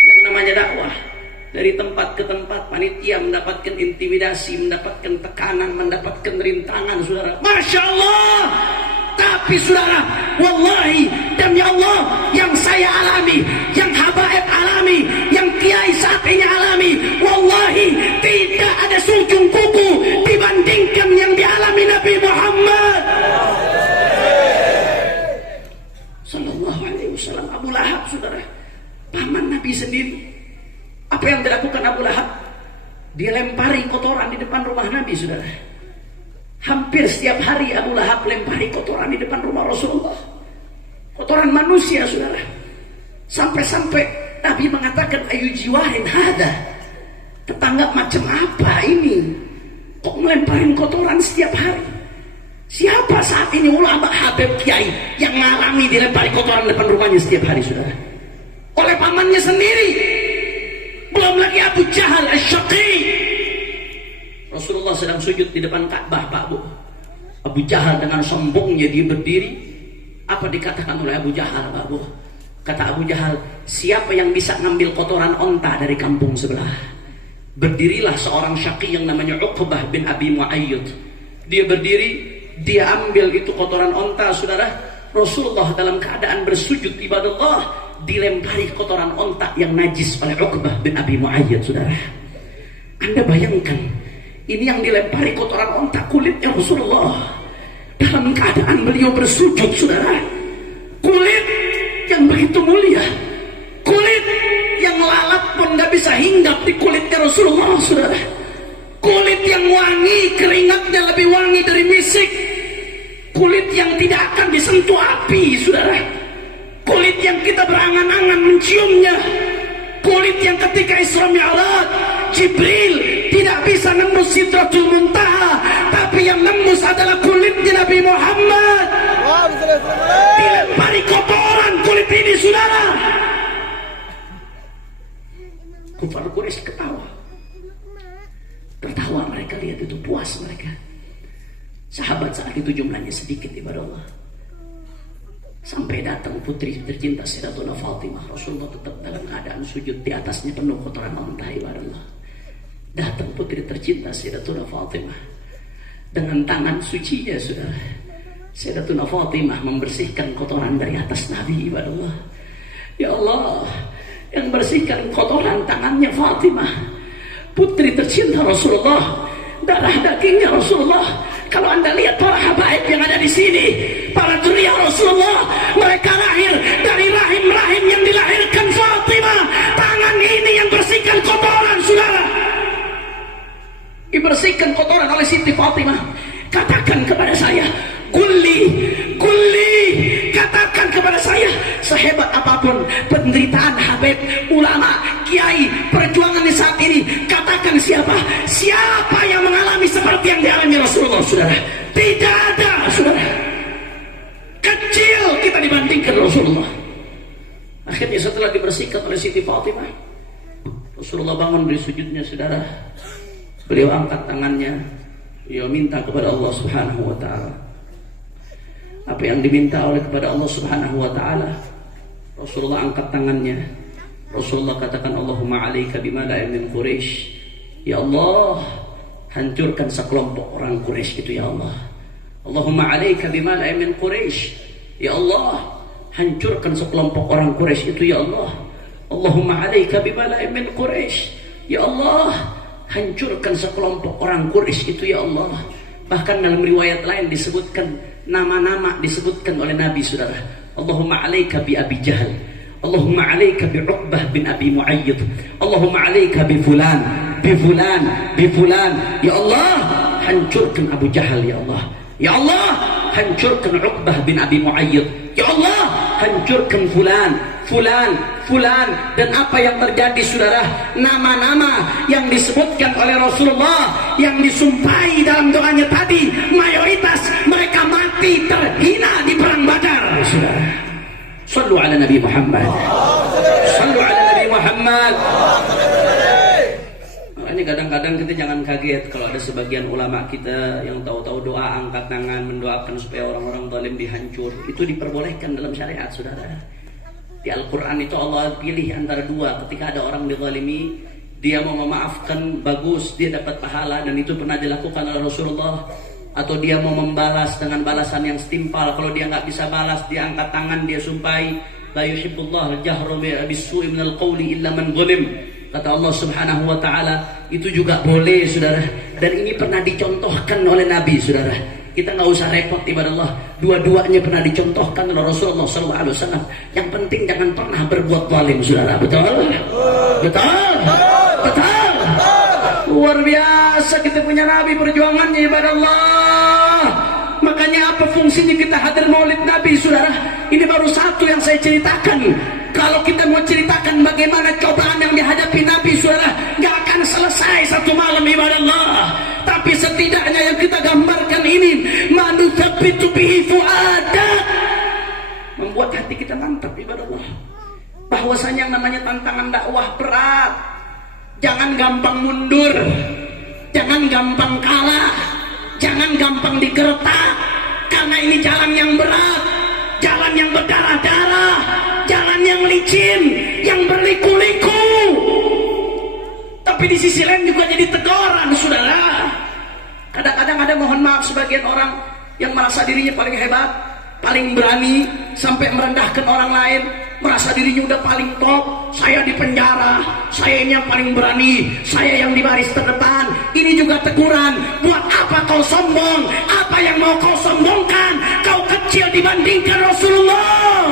yang namanya dakwah. Dari tempat ke tempat, panitia mendapatkan intimidasi, mendapatkan tekanan, mendapatkan rintangan, saudara. Masya Allah. Tapi saudara, wallahi, demi Allah, yang saya alami, yang habaib alami, yang kiai saat ini alami, wallahi, tidak ada seujung kuku dibandingkan yang dialami Nabi Muhammad Sallallahu Alaihi Wasallam. Abu Lahab, saudara, paman Nabi sendiri. Apa yang dilakukan Abu Lahab? Dia lempari kotoran di depan rumah Nabi, saudara. Hampir setiap hari Abu Lahab lempari kotoran di depan rumah Rasulullah. Kotoran manusia, saudara. Sampai-sampai Nabi mengatakan, ayu jiwarin hada. Tetangga macam apa ini? Kok melemparin kotoran setiap hari? Siapa saat ini ulama habib kiai yang ngalami dilempari kotoran depan rumahnya setiap hari, saudara? Oleh pamannya sendiri. Belum lagi Abu Jahal Asy-Syaqi. Rasulullah sedang sujud di depan Ka'bah, Pak, Bu. Abu Jahal dengan sombongnya dia berdiri. Apa dikatakan oleh Abu Jahal, Pak, Bu? Kata Abu Jahal, siapa yang bisa ngambil kotoran onta dari kampung sebelah? Berdirilah seorang syaqi yang namanya Uqbah bin Abi Mu'ayyid. Dia berdiri, dia ambil itu kotoran onta, saudara. Rasulullah dalam keadaan bersujud ibadallah dilempari kotoran onta yang najis oleh Uqbah bin Abi Mu'ayyid, saudara. Anda bayangkan, ini yang dilempari kotoran onta kulitnya Rasulullah dalam keadaan beliau bersujud, saudara. Kulit yang begitu mulia, kulit yang lalat pun gak bisa hinggap di kulitnya Rasulullah, saudara. Kulit yang wangi, keringatnya lebih wangi dari misik. Kulit yang tidak akan disentuh api, saudara. Kulit yang kita berangan-angan menciumnya. Kulit yang ketika Isra Mi'raj Jibril tidak bisa nembus Sidratul Muntaha, tapi yang nembus adalah kulitnya Nabi Muhammad. Dilempari kotoran kulit ini, saudara. Kufar Quraisy ketawa. Tertawa mereka, lihat itu, puas mereka. Sahabat saat itu jumlahnya sedikit, ibadah Allah. Sampai datang putri tercinta Sayyidatuna Fatimah. Rasulullah tetap dalam keadaan sujud, di atasnya penuh kotoran onta, ibadah Allah. Datang putri tercinta Sayyidatuna Fatimah dengan tangan sucinya, saudara. Sayyidatuna Fatimah membersihkan kotoran dari atas Nabi, ibadah Allah. Ya Allah, yang bersihkan kotoran tangannya Fatimah, putri tercinta Rasulullah, darah dagingnya Rasulullah. Kalau Anda lihat para habaib yang ada di sini, para dzurriyyah Rasulullah, mereka lahir dari rahim-rahim yang dilahirkan Fatimah. Tangan ini yang bersihkan kotoran, saudara. Dibersihkan kotoran oleh Siti Fatimah. Katakan kepada saya, Gulli, katakan kepada saya, sehebat apapun penderitaan Habib, ulama, kiai, perjuangan di saat ini, katakan siapa yang mengalami seperti yang dialami Rasulullah, saudara? Tidak ada, saudara. Kecil kita dibandingkan Rasulullah. Akhirnya setelah dibersihkan oleh Siti Fatimah, Rasulullah bangun dari sujudnya, saudara. Beliau angkat tangannya, beliau minta kepada Allah Subhanahu wa ta'ala. Apa yang diminta oleh kepada Allah Subhanahu wa ta'ala, Rasulullah angkat tangannya. Rasulullah katakan, Allahumma alaika bimala'i min Quraisy. Ya Allah, hancurkan sekelompok orang Quraisy itu, ya Allah. Allahumma alaika bimala'i min Quraisy. Ya Allah, hancurkan sekelompok orang Quraisy itu, ya Allah. Allahumma alaika bimala'i min Quraisy. Ya Allah, hancurkan sekelompok orang Quraisy itu, ya Allah. Bahkan dalam riwayat lain disebutkan nama-nama disebutkan oleh Nabi, saudara. Allahumma alaika bi Abi Jahal, Allahumma alaika bi Uqbah bin Abi Mu'ayyid, Allahumma alaika bi fulan, bi fulan, bi fulan. Ya Allah, hancurkan Abu Jahal, ya Allah. Ya Allah, hancurkan Uqbah bin Abi Mu'ayyid. Ya Allah, hancurkan fulan, fulan, fulan. Dan apa yang terjadi, saudara? Nama-nama yang disebutkan oleh Rasulullah, yang disumpahi dalam doanya tadi, mayoritas mereka mati terhina di perang Badar, saudara. Sallu ala Nabi Muhammad, sallu ala Nabi Muhammad. Makanya kadang-kadang kita jangan kaget kalau ada sebagian ulama kita yang tahu-tahu doa angkat tangan mendoakan supaya orang-orang zalim dihancur. Itu diperbolehkan dalam syariat, saudara. Di Al-Quran itu Allah pilih antara dua. Ketika ada orang dizalimi, dia mau memaafkan, bagus, dia dapat pahala, dan itu pernah dilakukan oleh Rasulullah. Atau dia mau membalas dengan balasan yang setimpal. Kalau dia nggak bisa balas, dia angkat tangan, dia sumpahi, la yuhibbullah al-jahra bis-su'i minal qawli illa man zalim. Kata Allah Subhanahu wa ta'ala, itu juga boleh, saudara. Dan ini pernah dicontohkan oleh Nabi, saudara. Kita nggak usah repot, ibadah Allah. Dua-duanya pernah dicontohkan oleh Rasulullah SAW. Yang penting jangan pernah berbuat zalim, saudara. Betul? Betul? Betul? Luar biasa kita punya Nabi, perjuangannya, ibadah Allah. Makanya apa fungsinya kita hadir maulid Nabi, saudara? Ini baru satu yang saya ceritakan. Kalau kita mau ceritakan bagaimana cobaan yang dihadapi Nabi, saudara, gak akan selesai satu malam, ibadah Allah. Tapi setidaknya yang kita gambarkan ini, manutsabitu bihi fu'adak, membuat hati kita mantap, ibadah Allah. Bahwasanya yang namanya tantangan dakwah berat. Jangan gampang mundur, jangan gampang kalah, jangan gampang digertak, karena ini jalan yang berat, jalan yang berdarah-darah, jalan yang licin, yang berliku-liku. tapi di sisi lain juga jadi teguran, saudara. Kadang-kadang ada, mohon maaf, sebagian orang yang merasa dirinya paling hebat, paling berani, sampai merendahkan orang lain, merasa dirinya udah paling top. Saya di penjara, saya ini yang paling berani, saya yang di baris terdepan. Ini juga teguran. Buat apa kau sombong? Apa yang mau kau sombongkan? Kau kecil dibandingkan Rasulullah.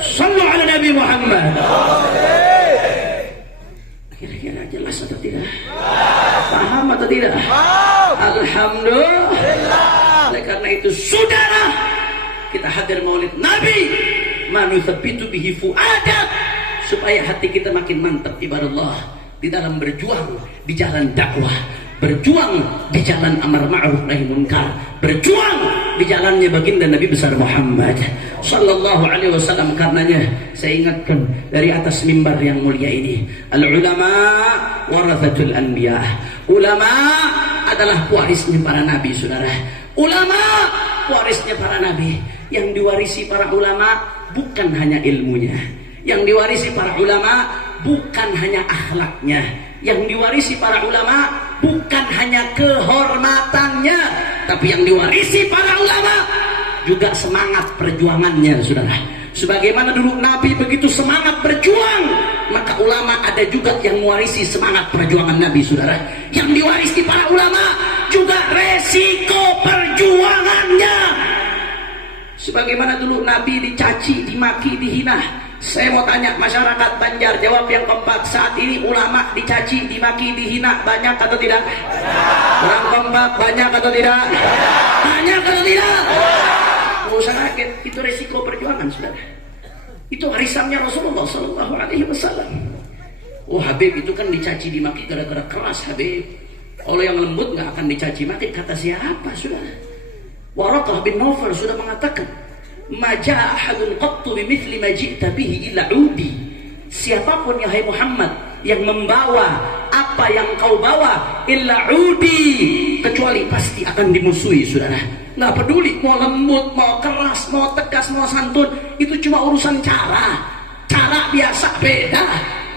Sallu ala Nabi Muhammad. Kira-kira jelas atau tidak? Paham atau tidak? Alhamdulillah. Oleh karena itu, saudara, kita hadir maulid Nabi, manuthabitu bihi fu'ada, supaya hati kita makin mantap ibadallah di dalam berjuang di jalan dakwah, berjuang di jalan amar ma'ruf nahi munkar, berjuang di jalannya baginda Nabi besar Muhammad sallallahu alaihi wasallam. Karenanya saya ingatkan dari atas mimbar yang mulia ini, al ulama warathatul anbiya. Ulama adalah pewarisnya para nabi, saudara. Ulama pewarisnya para nabi. Yang diwarisi para ulama bukan hanya ilmunya, yang diwarisi para ulama bukan hanya akhlaknya, yang diwarisi para ulama bukan hanya kehormatannya, tapi yang diwarisi para ulama juga semangat perjuangannya, saudara. Sebagaimana dulu Nabi begitu semangat berjuang, maka ulama ada juga yang mewarisi semangat perjuangan Nabi, saudara. Yang diwarisi para ulama juga resiko perjuangannya. Sebagaimana dulu Nabi dicaci, dimaki, dihina. Saya mau tanya masyarakat Banjar, jawab yang kompak. Saat ini ulama dicaci, dimaki, dihina banyak atau tidak? Orang kompak, banyak atau tidak? Banyak atau tidak? Nggak usah kaget, itu resiko perjuangan, saudara. Itu warisannya Rasulullah Sallallahu Alaihi Wasallam. Oh, Habib itu kan dicaci, dimaki gara-gara keras, Habib. Kalau yang lembut nggak akan dicaci maki, kata siapa, saudara? Waraqah bin Nawfal sudah mengatakan, "Ma jaa ahadun qattu bimithli ma ji'ta bihi illa 'udi." Siapapun ya hai Muhammad yang membawa apa yang kau bawa illa 'udi, kecuali pasti akan dimusuhi, saudara. Nggak peduli mau lembut, mau keras, mau tegas, mau santun, itu cuma urusan cara. Cara biasa beda.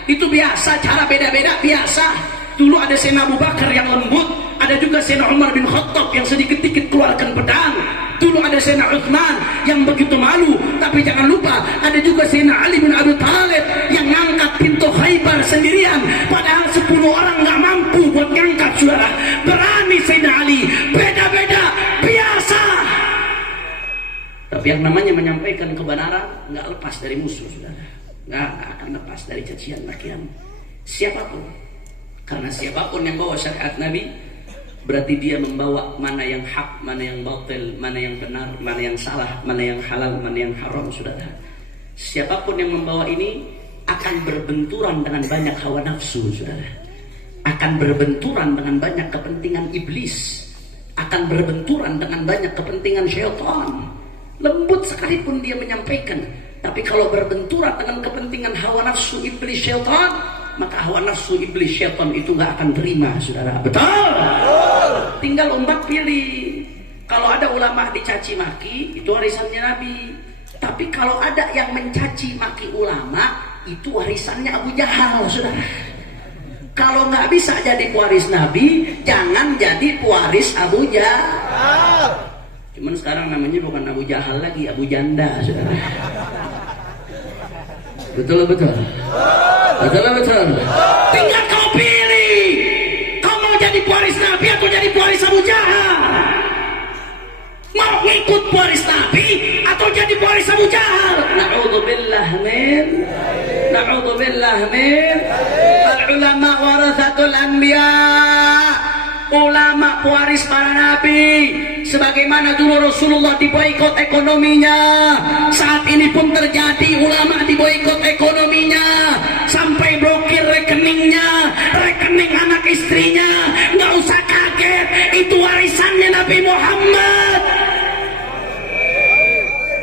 Itu biasa, cara beda-beda biasa. Dulu ada Sayyidina Abu Bakar yang lembut, ada juga Sayyidina Umar bin Khattab yang sedikit-sedikit keluarkan pedang. Dulu ada Sayyidina Uthman yang begitu malu, tapi jangan lupa ada juga Sayyidina Ali bin Abi Thalib yang ngangkat pintu Khaybar sendirian, padahal 10 orang nggak mampu buat ngangkat, saudara. Berani Sayyidina Ali, beda-beda, biasa. Tapi yang namanya menyampaikan kebenaran nggak lepas dari musuh, saudara. Nggak akan lepas dari cacian makian siapapun. Karena siapapun yang bawa syariat Nabi, berarti dia membawa mana yang hak, mana yang batil, mana yang benar, mana yang salah, mana yang halal, mana yang haram, saudara. Siapapun yang membawa ini akan berbenturan dengan banyak hawa nafsu, saudara. Akan berbenturan dengan banyak kepentingan iblis. Akan berbenturan dengan banyak kepentingan syaitan. Lembut sekalipun dia menyampaikan, tapi kalau berbenturan dengan kepentingan hawa nafsu iblis syaitan, maka hawa nafsu iblis syaitan itu nggak akan terima, saudara. Betul? Tinggal umat pilih. Kalau ada ulama dicaci maki, itu warisannya Nabi. Tapi kalau ada yang mencaci maki ulama, itu warisannya Abu Jahal, saudara. Kalau nggak bisa jadi pewaris Nabi, jangan jadi pewaris Abu Jahal. Cuman sekarang namanya bukan Abu Jahal lagi, Abu Janda, saudara. Betul betul. Betul betul. Tinggal kau pilih. Kau mau jadi pewaris Nabi atau jadi pewaris Abu Jahal? Mau ikut pewaris Nabi atau jadi pewaris Abu Jahal? Na'udzubillah min al-ulama warathatul anbiya. Ulama pewaris para nabi. Sebagaimana dulu Rasulullah diboikot ekonominya, saat ini pun terjadi ulama diboikot ekonominya, sampai blokir rekeningnya, rekening anak istrinya. Nggak usah kaget, itu warisannya Nabi Muhammad.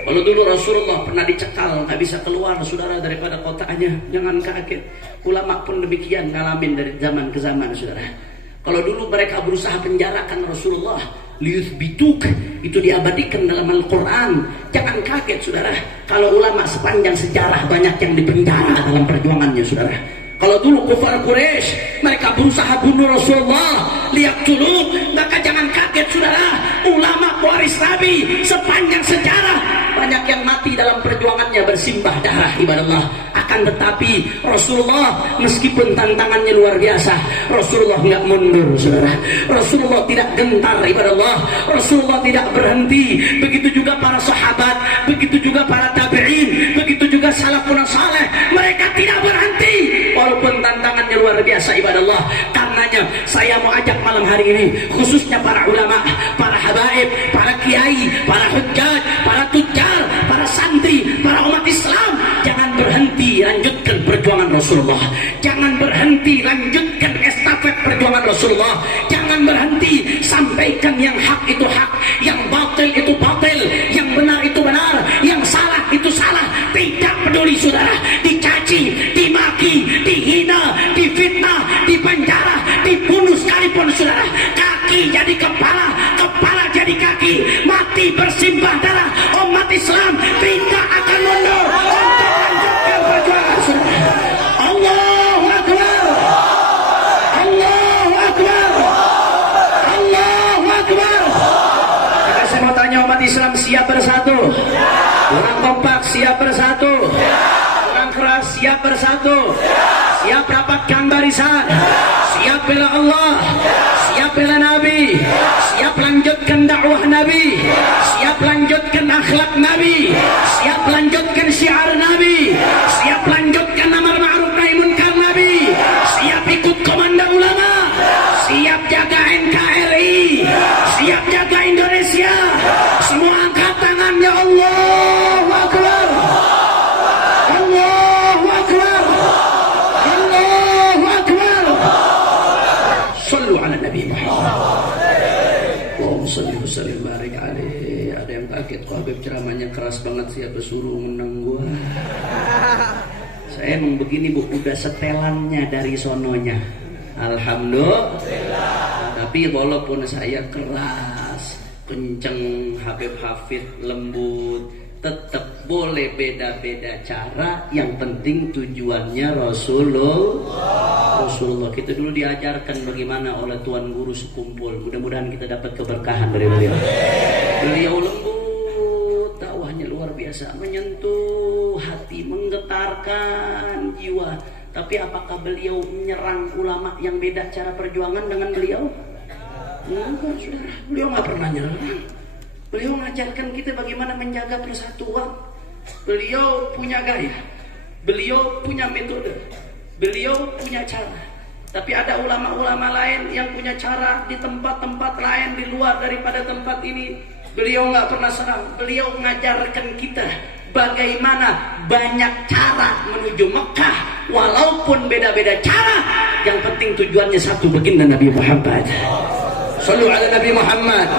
Kalau dulu Rasulullah pernah dicekal, nggak bisa keluar, saudara, daripada kotanya, jangan kaget. Ulama pun demikian, ngalamin dari zaman ke zaman, saudara. Kalau dulu mereka berusaha penjarakan Rasulullah, liyuthbituk, itu diabadikan dalam Al-Quran. Jangan kaget, saudara, kalau ulama sepanjang sejarah banyak yang dipenjara dalam perjuangannya, saudara. Kalau dulu kufar Quraisy mereka berusaha bunuh Rasulullah, lihat dulu, maka jangan kaget saudara, ulama pewaris Nabi sepanjang sejarah banyak yang mati dalam perjuangannya bersimbah darah ibadallah. Akan tetapi Rasulullah meskipun tantangannya luar biasa, Rasulullah nggak mundur saudara. Rasulullah tidak gentar ibadallah. Rasulullah tidak berhenti. Begitu juga para sahabat, begitu juga para tabi'in, begitu juga salafun saleh, mereka tidak berhenti walaupun tantangannya luar biasa ibadallah. Karenanya saya mau ajak malam hari ini khususnya para ulama, para habaib, para kiai, para hujjaj, para tujjar, para santri, para umat Islam, jangan berhenti lanjutkan perjuangan Rasulullah. Jangan berhenti lanjutkan estafet perjuangan Rasulullah. Jangan berhenti sampaikan yang hak itu hak, yang batil itu batil, yang benar itu benar, yang salah itu salah. Tidak peduli saudara, dicaci, dimaki, dihina, difitnah, dipenjara, dibunuh sekalipun saudara, kaki jadi kepala, kepala jadi kaki, mati bersimbah darah, umat Islam tidak akan mundur untuk lanjutkan perjuangan saudara. Allahu Akbar, Allahu Akbar, Allahu Akbar. Maka saya mau tanya umat Islam siap bersatu? Orang kompak siap bersatu? Orang keras siap bersatu? Siap rapatkan barisan? Siap bela Allah? Siap bela Nabi? Siap lanjutkan dakwah Nabi? Siap lanjutkan akhlak Nabi? Siap lanjutkan syiar Nabi? Siap lanjutkan amar ma'ruf nahi munkar Nabi? Siap ikut komando ulama? Siap jaga NKRI? Siap jaga Indonesia? Semua angkat tangannya. Allahu Akbar, Allahu Akbar, Allahu Akbar. Sallu ala Nabi Muhammad. Allahumma salli wa sallim barik alaihi. Ada yang kaget kok Habib ceramahnya keras banget, siapa suruh menang gua. Saya emang begini Bu, udah setelannya dari sononya. Alhamdulillah. Tapi walaupun saya keras, kenceng, Habib Hafid lembut, tetap boleh beda-beda cara, yang penting tujuannya Rasulullah. Kita dulu diajarkan bagaimana oleh Tuan Guru sekumpul. Mudah-mudahan kita dapat keberkahan dari beliau. Beliau lembut, dakwahnya luar biasa, menyentuh hati, menggetarkan jiwa. Tapi apakah beliau menyerang ulama yang beda cara perjuangan dengan beliau? Enggak, saudara. Beliau nggak pernah nyerang. Beliau mengajarkan kita bagaimana menjaga persatuan. Beliau punya gaya, beliau punya metode, beliau punya cara. Tapi ada ulama-ulama lain yang punya cara di tempat-tempat lain di luar daripada tempat ini. Beliau nggak pernah serang. Beliau mengajarkan kita bagaimana banyak cara menuju Mekah, walaupun beda-beda cara, yang penting tujuannya satu, baginda Nabi Muhammad. Sallu ala Nabi Muhammad,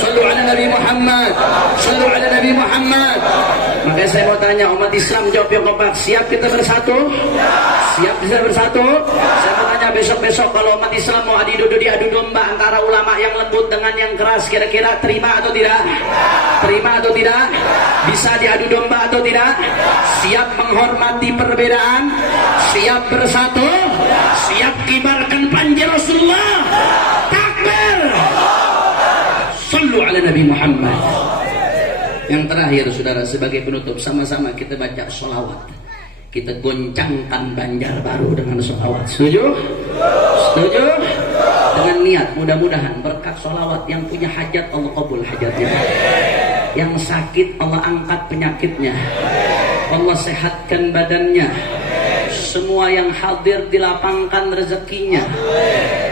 sallu ala Nabi Muhammad, sallu ala Nabi Muhammad. Makanya saya mau tanya umat Islam, jawab yang kompak, siap kita bersatu? Siap bisa bersatu? Saya mau tanya besok-besok kalau umat Islam mau diadu domba antara ulama yang lembut dengan yang keras, kira-kira terima atau tidak? Terima atau tidak? Bisa diadu domba atau tidak? Siap menghormati perbedaan? Siap bersatu? Siap kibarkan panji Rasulullah? Takbir! Sallu ala Nabi Muhammad. Yang terakhir saudara, sebagai penutup, sama-sama kita baca sholawat. Kita goncangkan Banjarbaru dengan sholawat. Setuju? Setuju? Dengan niat, mudah-mudahan berkat sholawat yang punya hajat Allah kabul hajatnya. Yang sakit Allah angkat penyakitnya, Allah sehatkan badannya. Semua yang hadir dilapangkan rezekinya,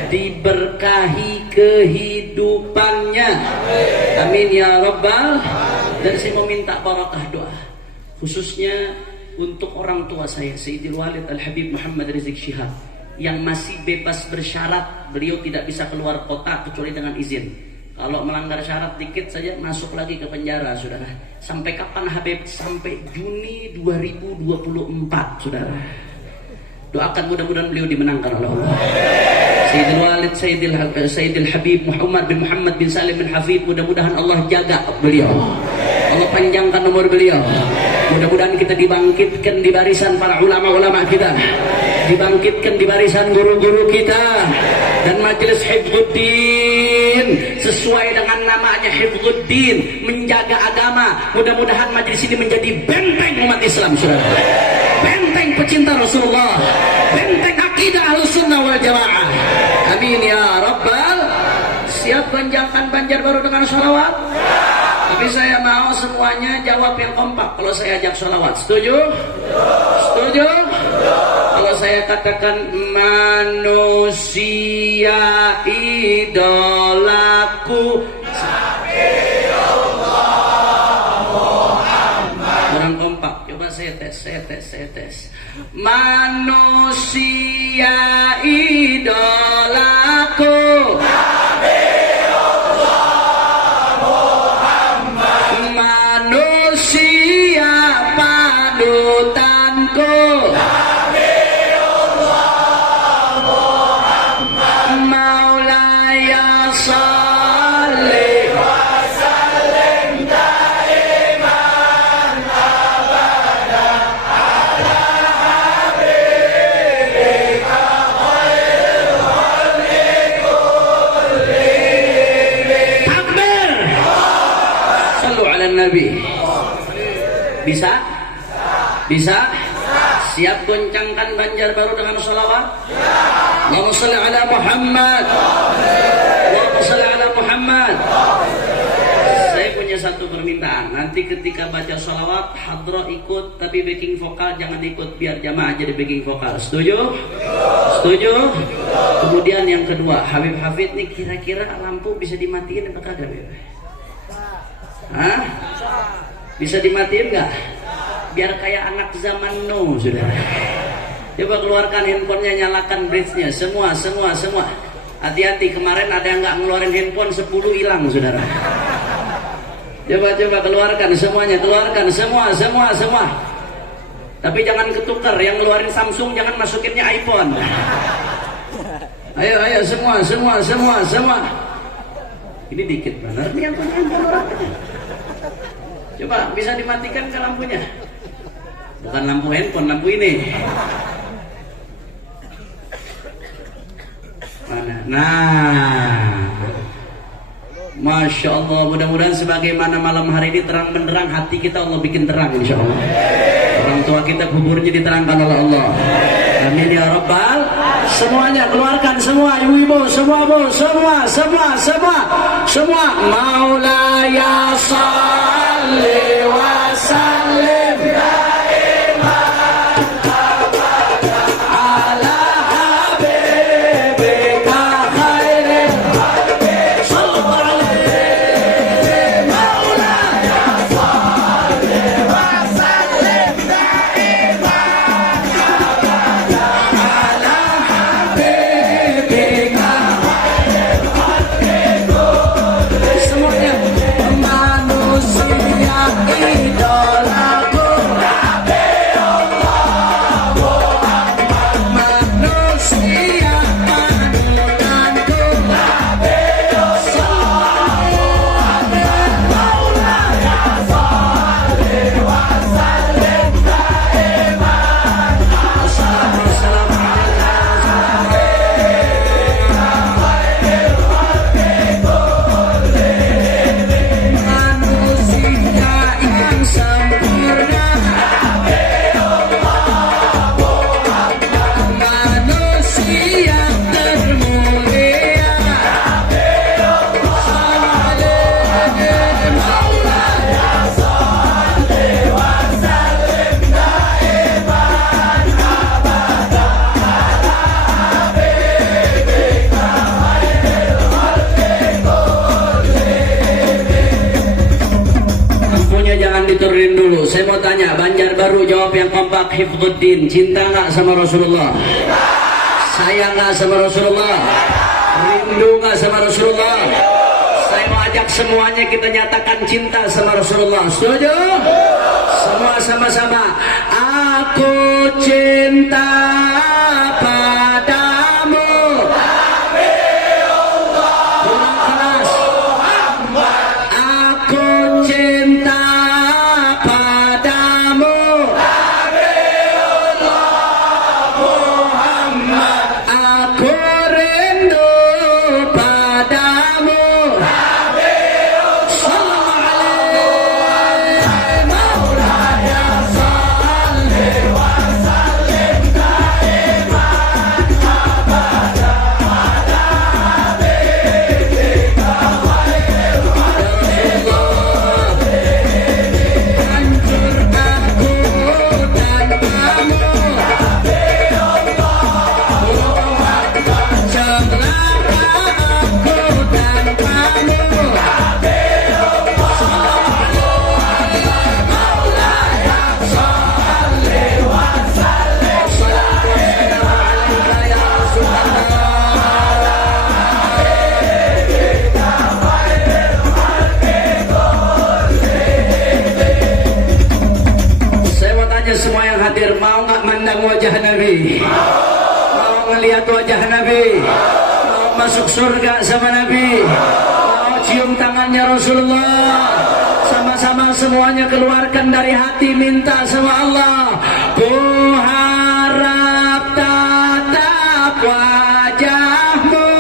diberkahi kehidupannya. Amin ya Rabbal. Dan saya mau minta barakah doa khususnya untuk orang tua saya, Sayyidil Walid Al-Habib Muhammad Rizik Syihab, yang masih bebas bersyarat. Beliau tidak bisa keluar kota kecuali dengan izin. Kalau melanggar syarat dikit saja masuk lagi ke penjara, saudara. Sampai kapan Habib? Sampai Juni 2024, saudara. Doakan mudah-mudahan beliau dimenangkan oleh Allah. Sayyidil Walid Sayyidil Habib Muhammad bin Muhammad bin Salim bin Hafid, mudah-mudahan Allah jaga beliau, Allah panjangkan umur beliau. Mudah-mudahan kita dibangkitkan di barisan para ulama-ulama kita. dibangkitkan di barisan guru-guru kita, dan majelis Hifdzuddin sesuai dengan namanya Hifdzuddin, menjaga agama. Mudah-mudahan majelis ini menjadi benteng umat Islam, saudara, benteng pecinta Rasulullah, benteng akidah Ahlussunnah wal Jamaah. Amin ya rabbal. Siap gonjangkan Banjarbaru dengan sholawat? Tapi saya mau semuanya jawab yang kompak kalau saya ajak sholawat. Setuju? Setuju? Kalau saya katakan manusia idolaku, kurang kompak. Coba saya tes. Manusia idolaku, manusia panutanku, Maulaya sholli wa sallim daiman abada ala habibika khairil khalqi kullihim. Takbir. Sallu ala nabi. Bisa? Bisa? Siap goncangkan Banjarbaru dengan sholawat? Allahumma sholli ala Muhammad. Allahumma sholli ala Muhammad. Saya punya satu permintaan. Nanti ketika baca sholawat, hadroh ikut, tapi backing vokal jangan ikut, biar jamaah jadi backing vokal. Setuju? Setuju? Kemudian yang kedua, Habib Hafid nih kira-kira lampu bisa dimatiin apa kagak? Hah? Bisa dimatiin nggak? Biar kayak anak zaman now, saudara. Coba keluarkan handphonenya, nyalakan bridge-nya. Semua. Hati-hati, kemarin ada yang nggak ngeluarin handphone, 10 hilang, saudara. Coba keluarkan semuanya, keluarkan semua. Tapi jangan ketukar, yang ngeluarin Samsung jangan masukinnya iPhone. Ayo, semua. Ini dikit benar nih handphone orangnya. Coba bisa dimatikan ke lampunya. Bukan lampu handphone, lampu ini. Mana? Nah, Masya Allah. Mudah-mudahan sebagaimana malam hari ini terang benderang, hati kita Allah bikin terang, insya Allah. Orang tua kita kuburnya diterangkan oleh Allah. Amin ya rabbal. Semuanya keluarkan, semua ibu-ibu, semua bu, semua. Maulaya sholli wa sallim daiman abada ala habibika khairil khalqi kullihim. Maulaya sholli wa sallim daiman abada ala habibika khairil khalqi kullihim. Semuanya. Manusia idolaku, Nabi Allah Muhammad. Manusia panutanku, Nabi Allah Muhammad. Maulaya sholli wa sallim daiman. Assalamualaikum diturunin dulu. Saya mau tanya, Banjarbaru jawab yang kompak. Hifdzuddin, cinta nggak sama Rasulullah? Sayang nggak sama Rasulullah? Rindu nggak sama Rasulullah? Saya mau ajak semuanya kita nyatakan cinta sama Rasulullah. Setuju? Semua sama-sama. Aku cinta padamu. Muhammad. Nabi? Mau ngelihat wajah Nabi? Mau masuk surga sama Nabi? Mau cium tangannya Rasulullah? Sama-sama semuanya keluarkan dari hati, minta sama Allah. Ku harap tatap wajahmu,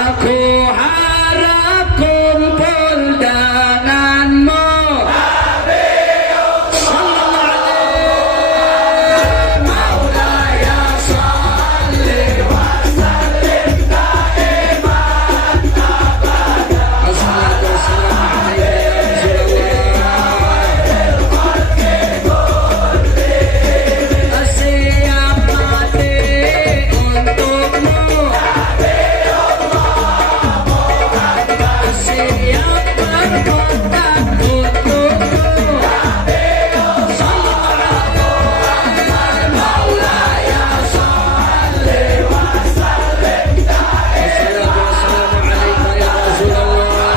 aku harap kumpul denganmu. Sallallahu alaihi Maulaya salli wa sallim daiman abada. Assalatu wassalamu alaika ya Rasulullah. Siap mati untukmu, siap berkorban untukmu. Sallallahu alaihi Maulaya salli wa sallim daiman. Assalatu wassalamu alaika ya Rasulullah.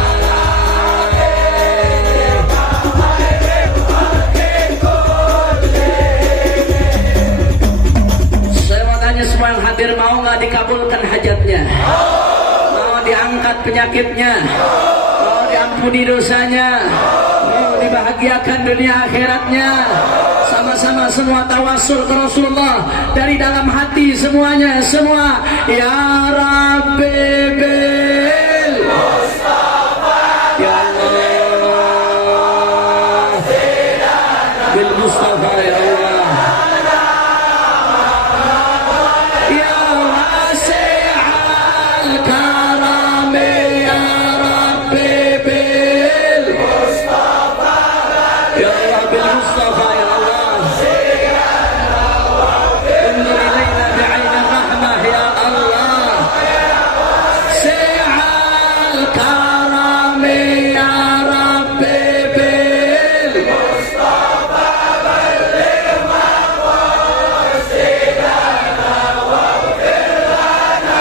Saya mau tanya semua yang hadir, mau nggak dikabulkan hajatnya? Mau diangkat penyakitnya? Mau diampuni dosanya? Mau dibahagiakan dunia akhiratnya? Sama-sama semua tawasul ke Rasulullah dari dalam hati semuanya, semua. Ya Rabbi bil Mustafa, ya Allah bil Mustafa, ya Allah. Ya wasi'al karami, ya Rabbi bil Mustafa, ya Allah bil Mustafa, ya Allah. انظر إلينا بعين الرحمة يا الله. سع الكرم يا ربي بالمصطفى بلغ مقاصدنا واغفر لنا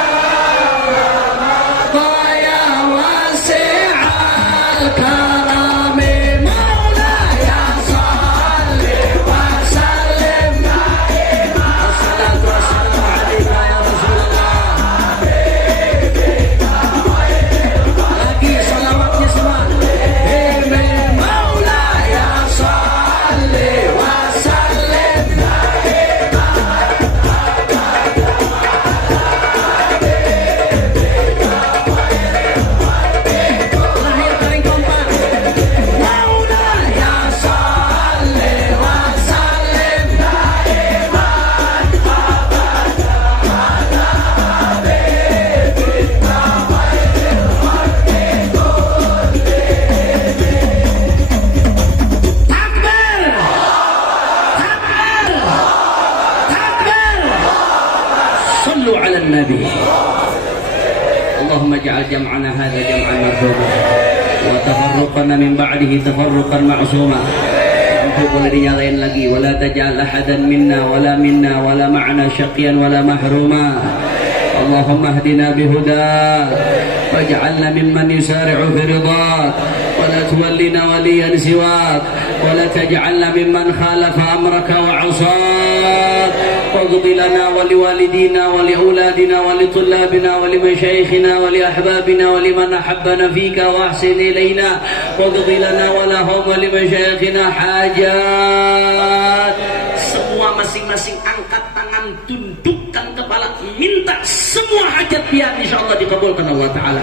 يا واسع الكرم مولاي صل وسلم دائما. الصلاة والسلام عليك يا رسول الله. Lagi salawatnya semua. مولاي صل وسلم دائما. Terakhir kali kompak. مولاي صل وسلم دائما Takbir! Takbir! Takbir! صلوا على النبي. اللهم اجعل جمعنا هذا جمعا مرحوما وتفرقنا من بعده تفرقا معصوما. Mampu boleh dinyalain lagi. ولا تجعل أحدا منا ولا معنا شقيا ولا محروما. اللهم اهدنا بهداك واجعلنا ممن يسارع في رضاك ولا تولنا وليا سواك ولا تجعلنا ممن خالف أمرك وعصاك. واغض لنا ولوالدينا ولأولادنا ولطلابنا ولمشايخنا ولأحبابنا ولمن أحبنا فيك وأحسن إلينا. واغض لنا ولهم ولمشايخنا حاجات. Semua masing-masing angkat tangan, tundukkan kepala, minta semua hajat biar insyaallah dikabulkan Allah Ta'ala.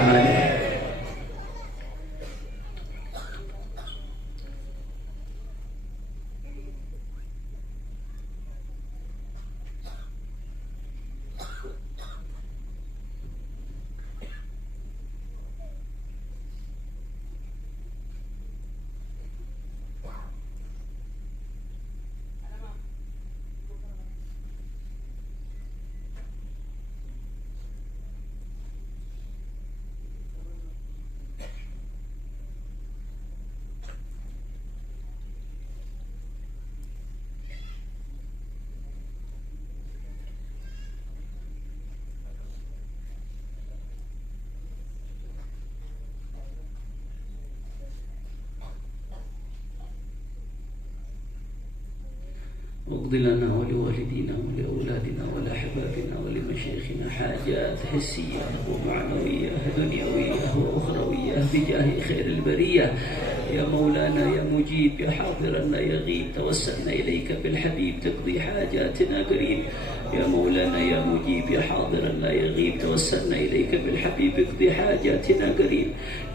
واقض لنا ولوالدينا ولأولادنا ولأحبابنا ولمشايخنا حاجات حسية ومعنوية دنيوية وأخروية بجاه خير البرية. يا مولانا يا مجيب يا حاضرا لا يغيب، توسلنا إليك بالحبيب تقضي حاجاتنا قريب. يا مولانا يا مجيب يا حاضرا لا يغيب، توسلنا إليك بالحبيب اقضي حاجاتنا قريب.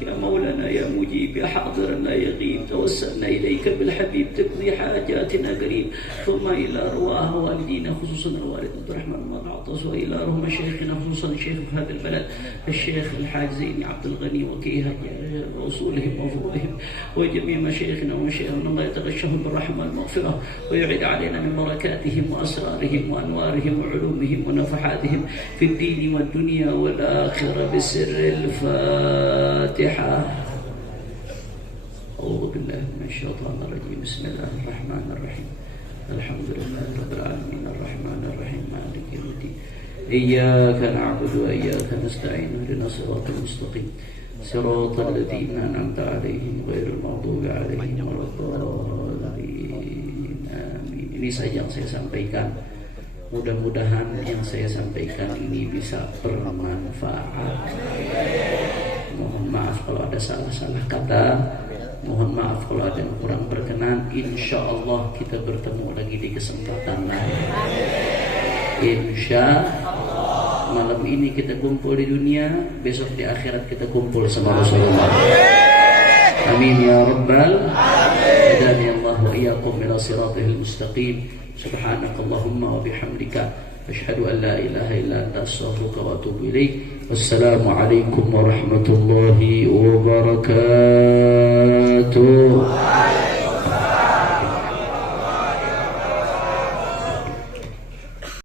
يا مولانا يا مجيب يا حاضرا لا يغيب، توسلنا إليك بالحبيب تقضي حاجاتنا قريب. ثم إلى أرواح والدينا خصوصا الوالد عبد الرحمن بن عطس، وإلى أرواح مشايخنا خصوصا الشيخ في هذا البلد الشيخ الحاج زين عبد الغني وكيها وأصولهم وفروعهم، وجميع مشايخنا ومشايخنا، الله يتغشهم بالرحمة والمغفرة ويعيد علينا من بركاتهم وأسرارهم وأنوارهم وعلومهم ونفحاتهم في الدين والدنيا والآخرة بسر الفاتحة. أعوذ بالله من الشيطان الرجيم. بسم الله الرحمن الرحيم. الحمد لله رب العالمين الرحمن الرحيم مالك يوم الدين. إياك نعبد وإياك نستعين اهدنا الصراط المستقيم صراط الذين أنعمت عليهم غير المغضوب عليهم ولا الضالين. Amin. Ini saja yang saya sampaikan. Mudah-mudahan yang saya sampaikan ini bisa bermanfaat. Mohon maaf kalau ada salah-salah kata. Mohon maaf kalau ada yang kurang berkenan. Insya Allah kita bertemu lagi di kesempatan lain. Insya Allah. Malam ini kita kumpul di dunia, besok di akhirat kita kumpul sama Rasulullah. Amin ya Rabbal Alamin. Hidani Allah wa iyyakum ila siratil mustaqim. Subhanakallahumma wa bihamdika asyhadu an la ilaha illa anta astaghfiruka wa atubu ilaik. Wassalamu alaikum warahmatullahi wabarakatuh.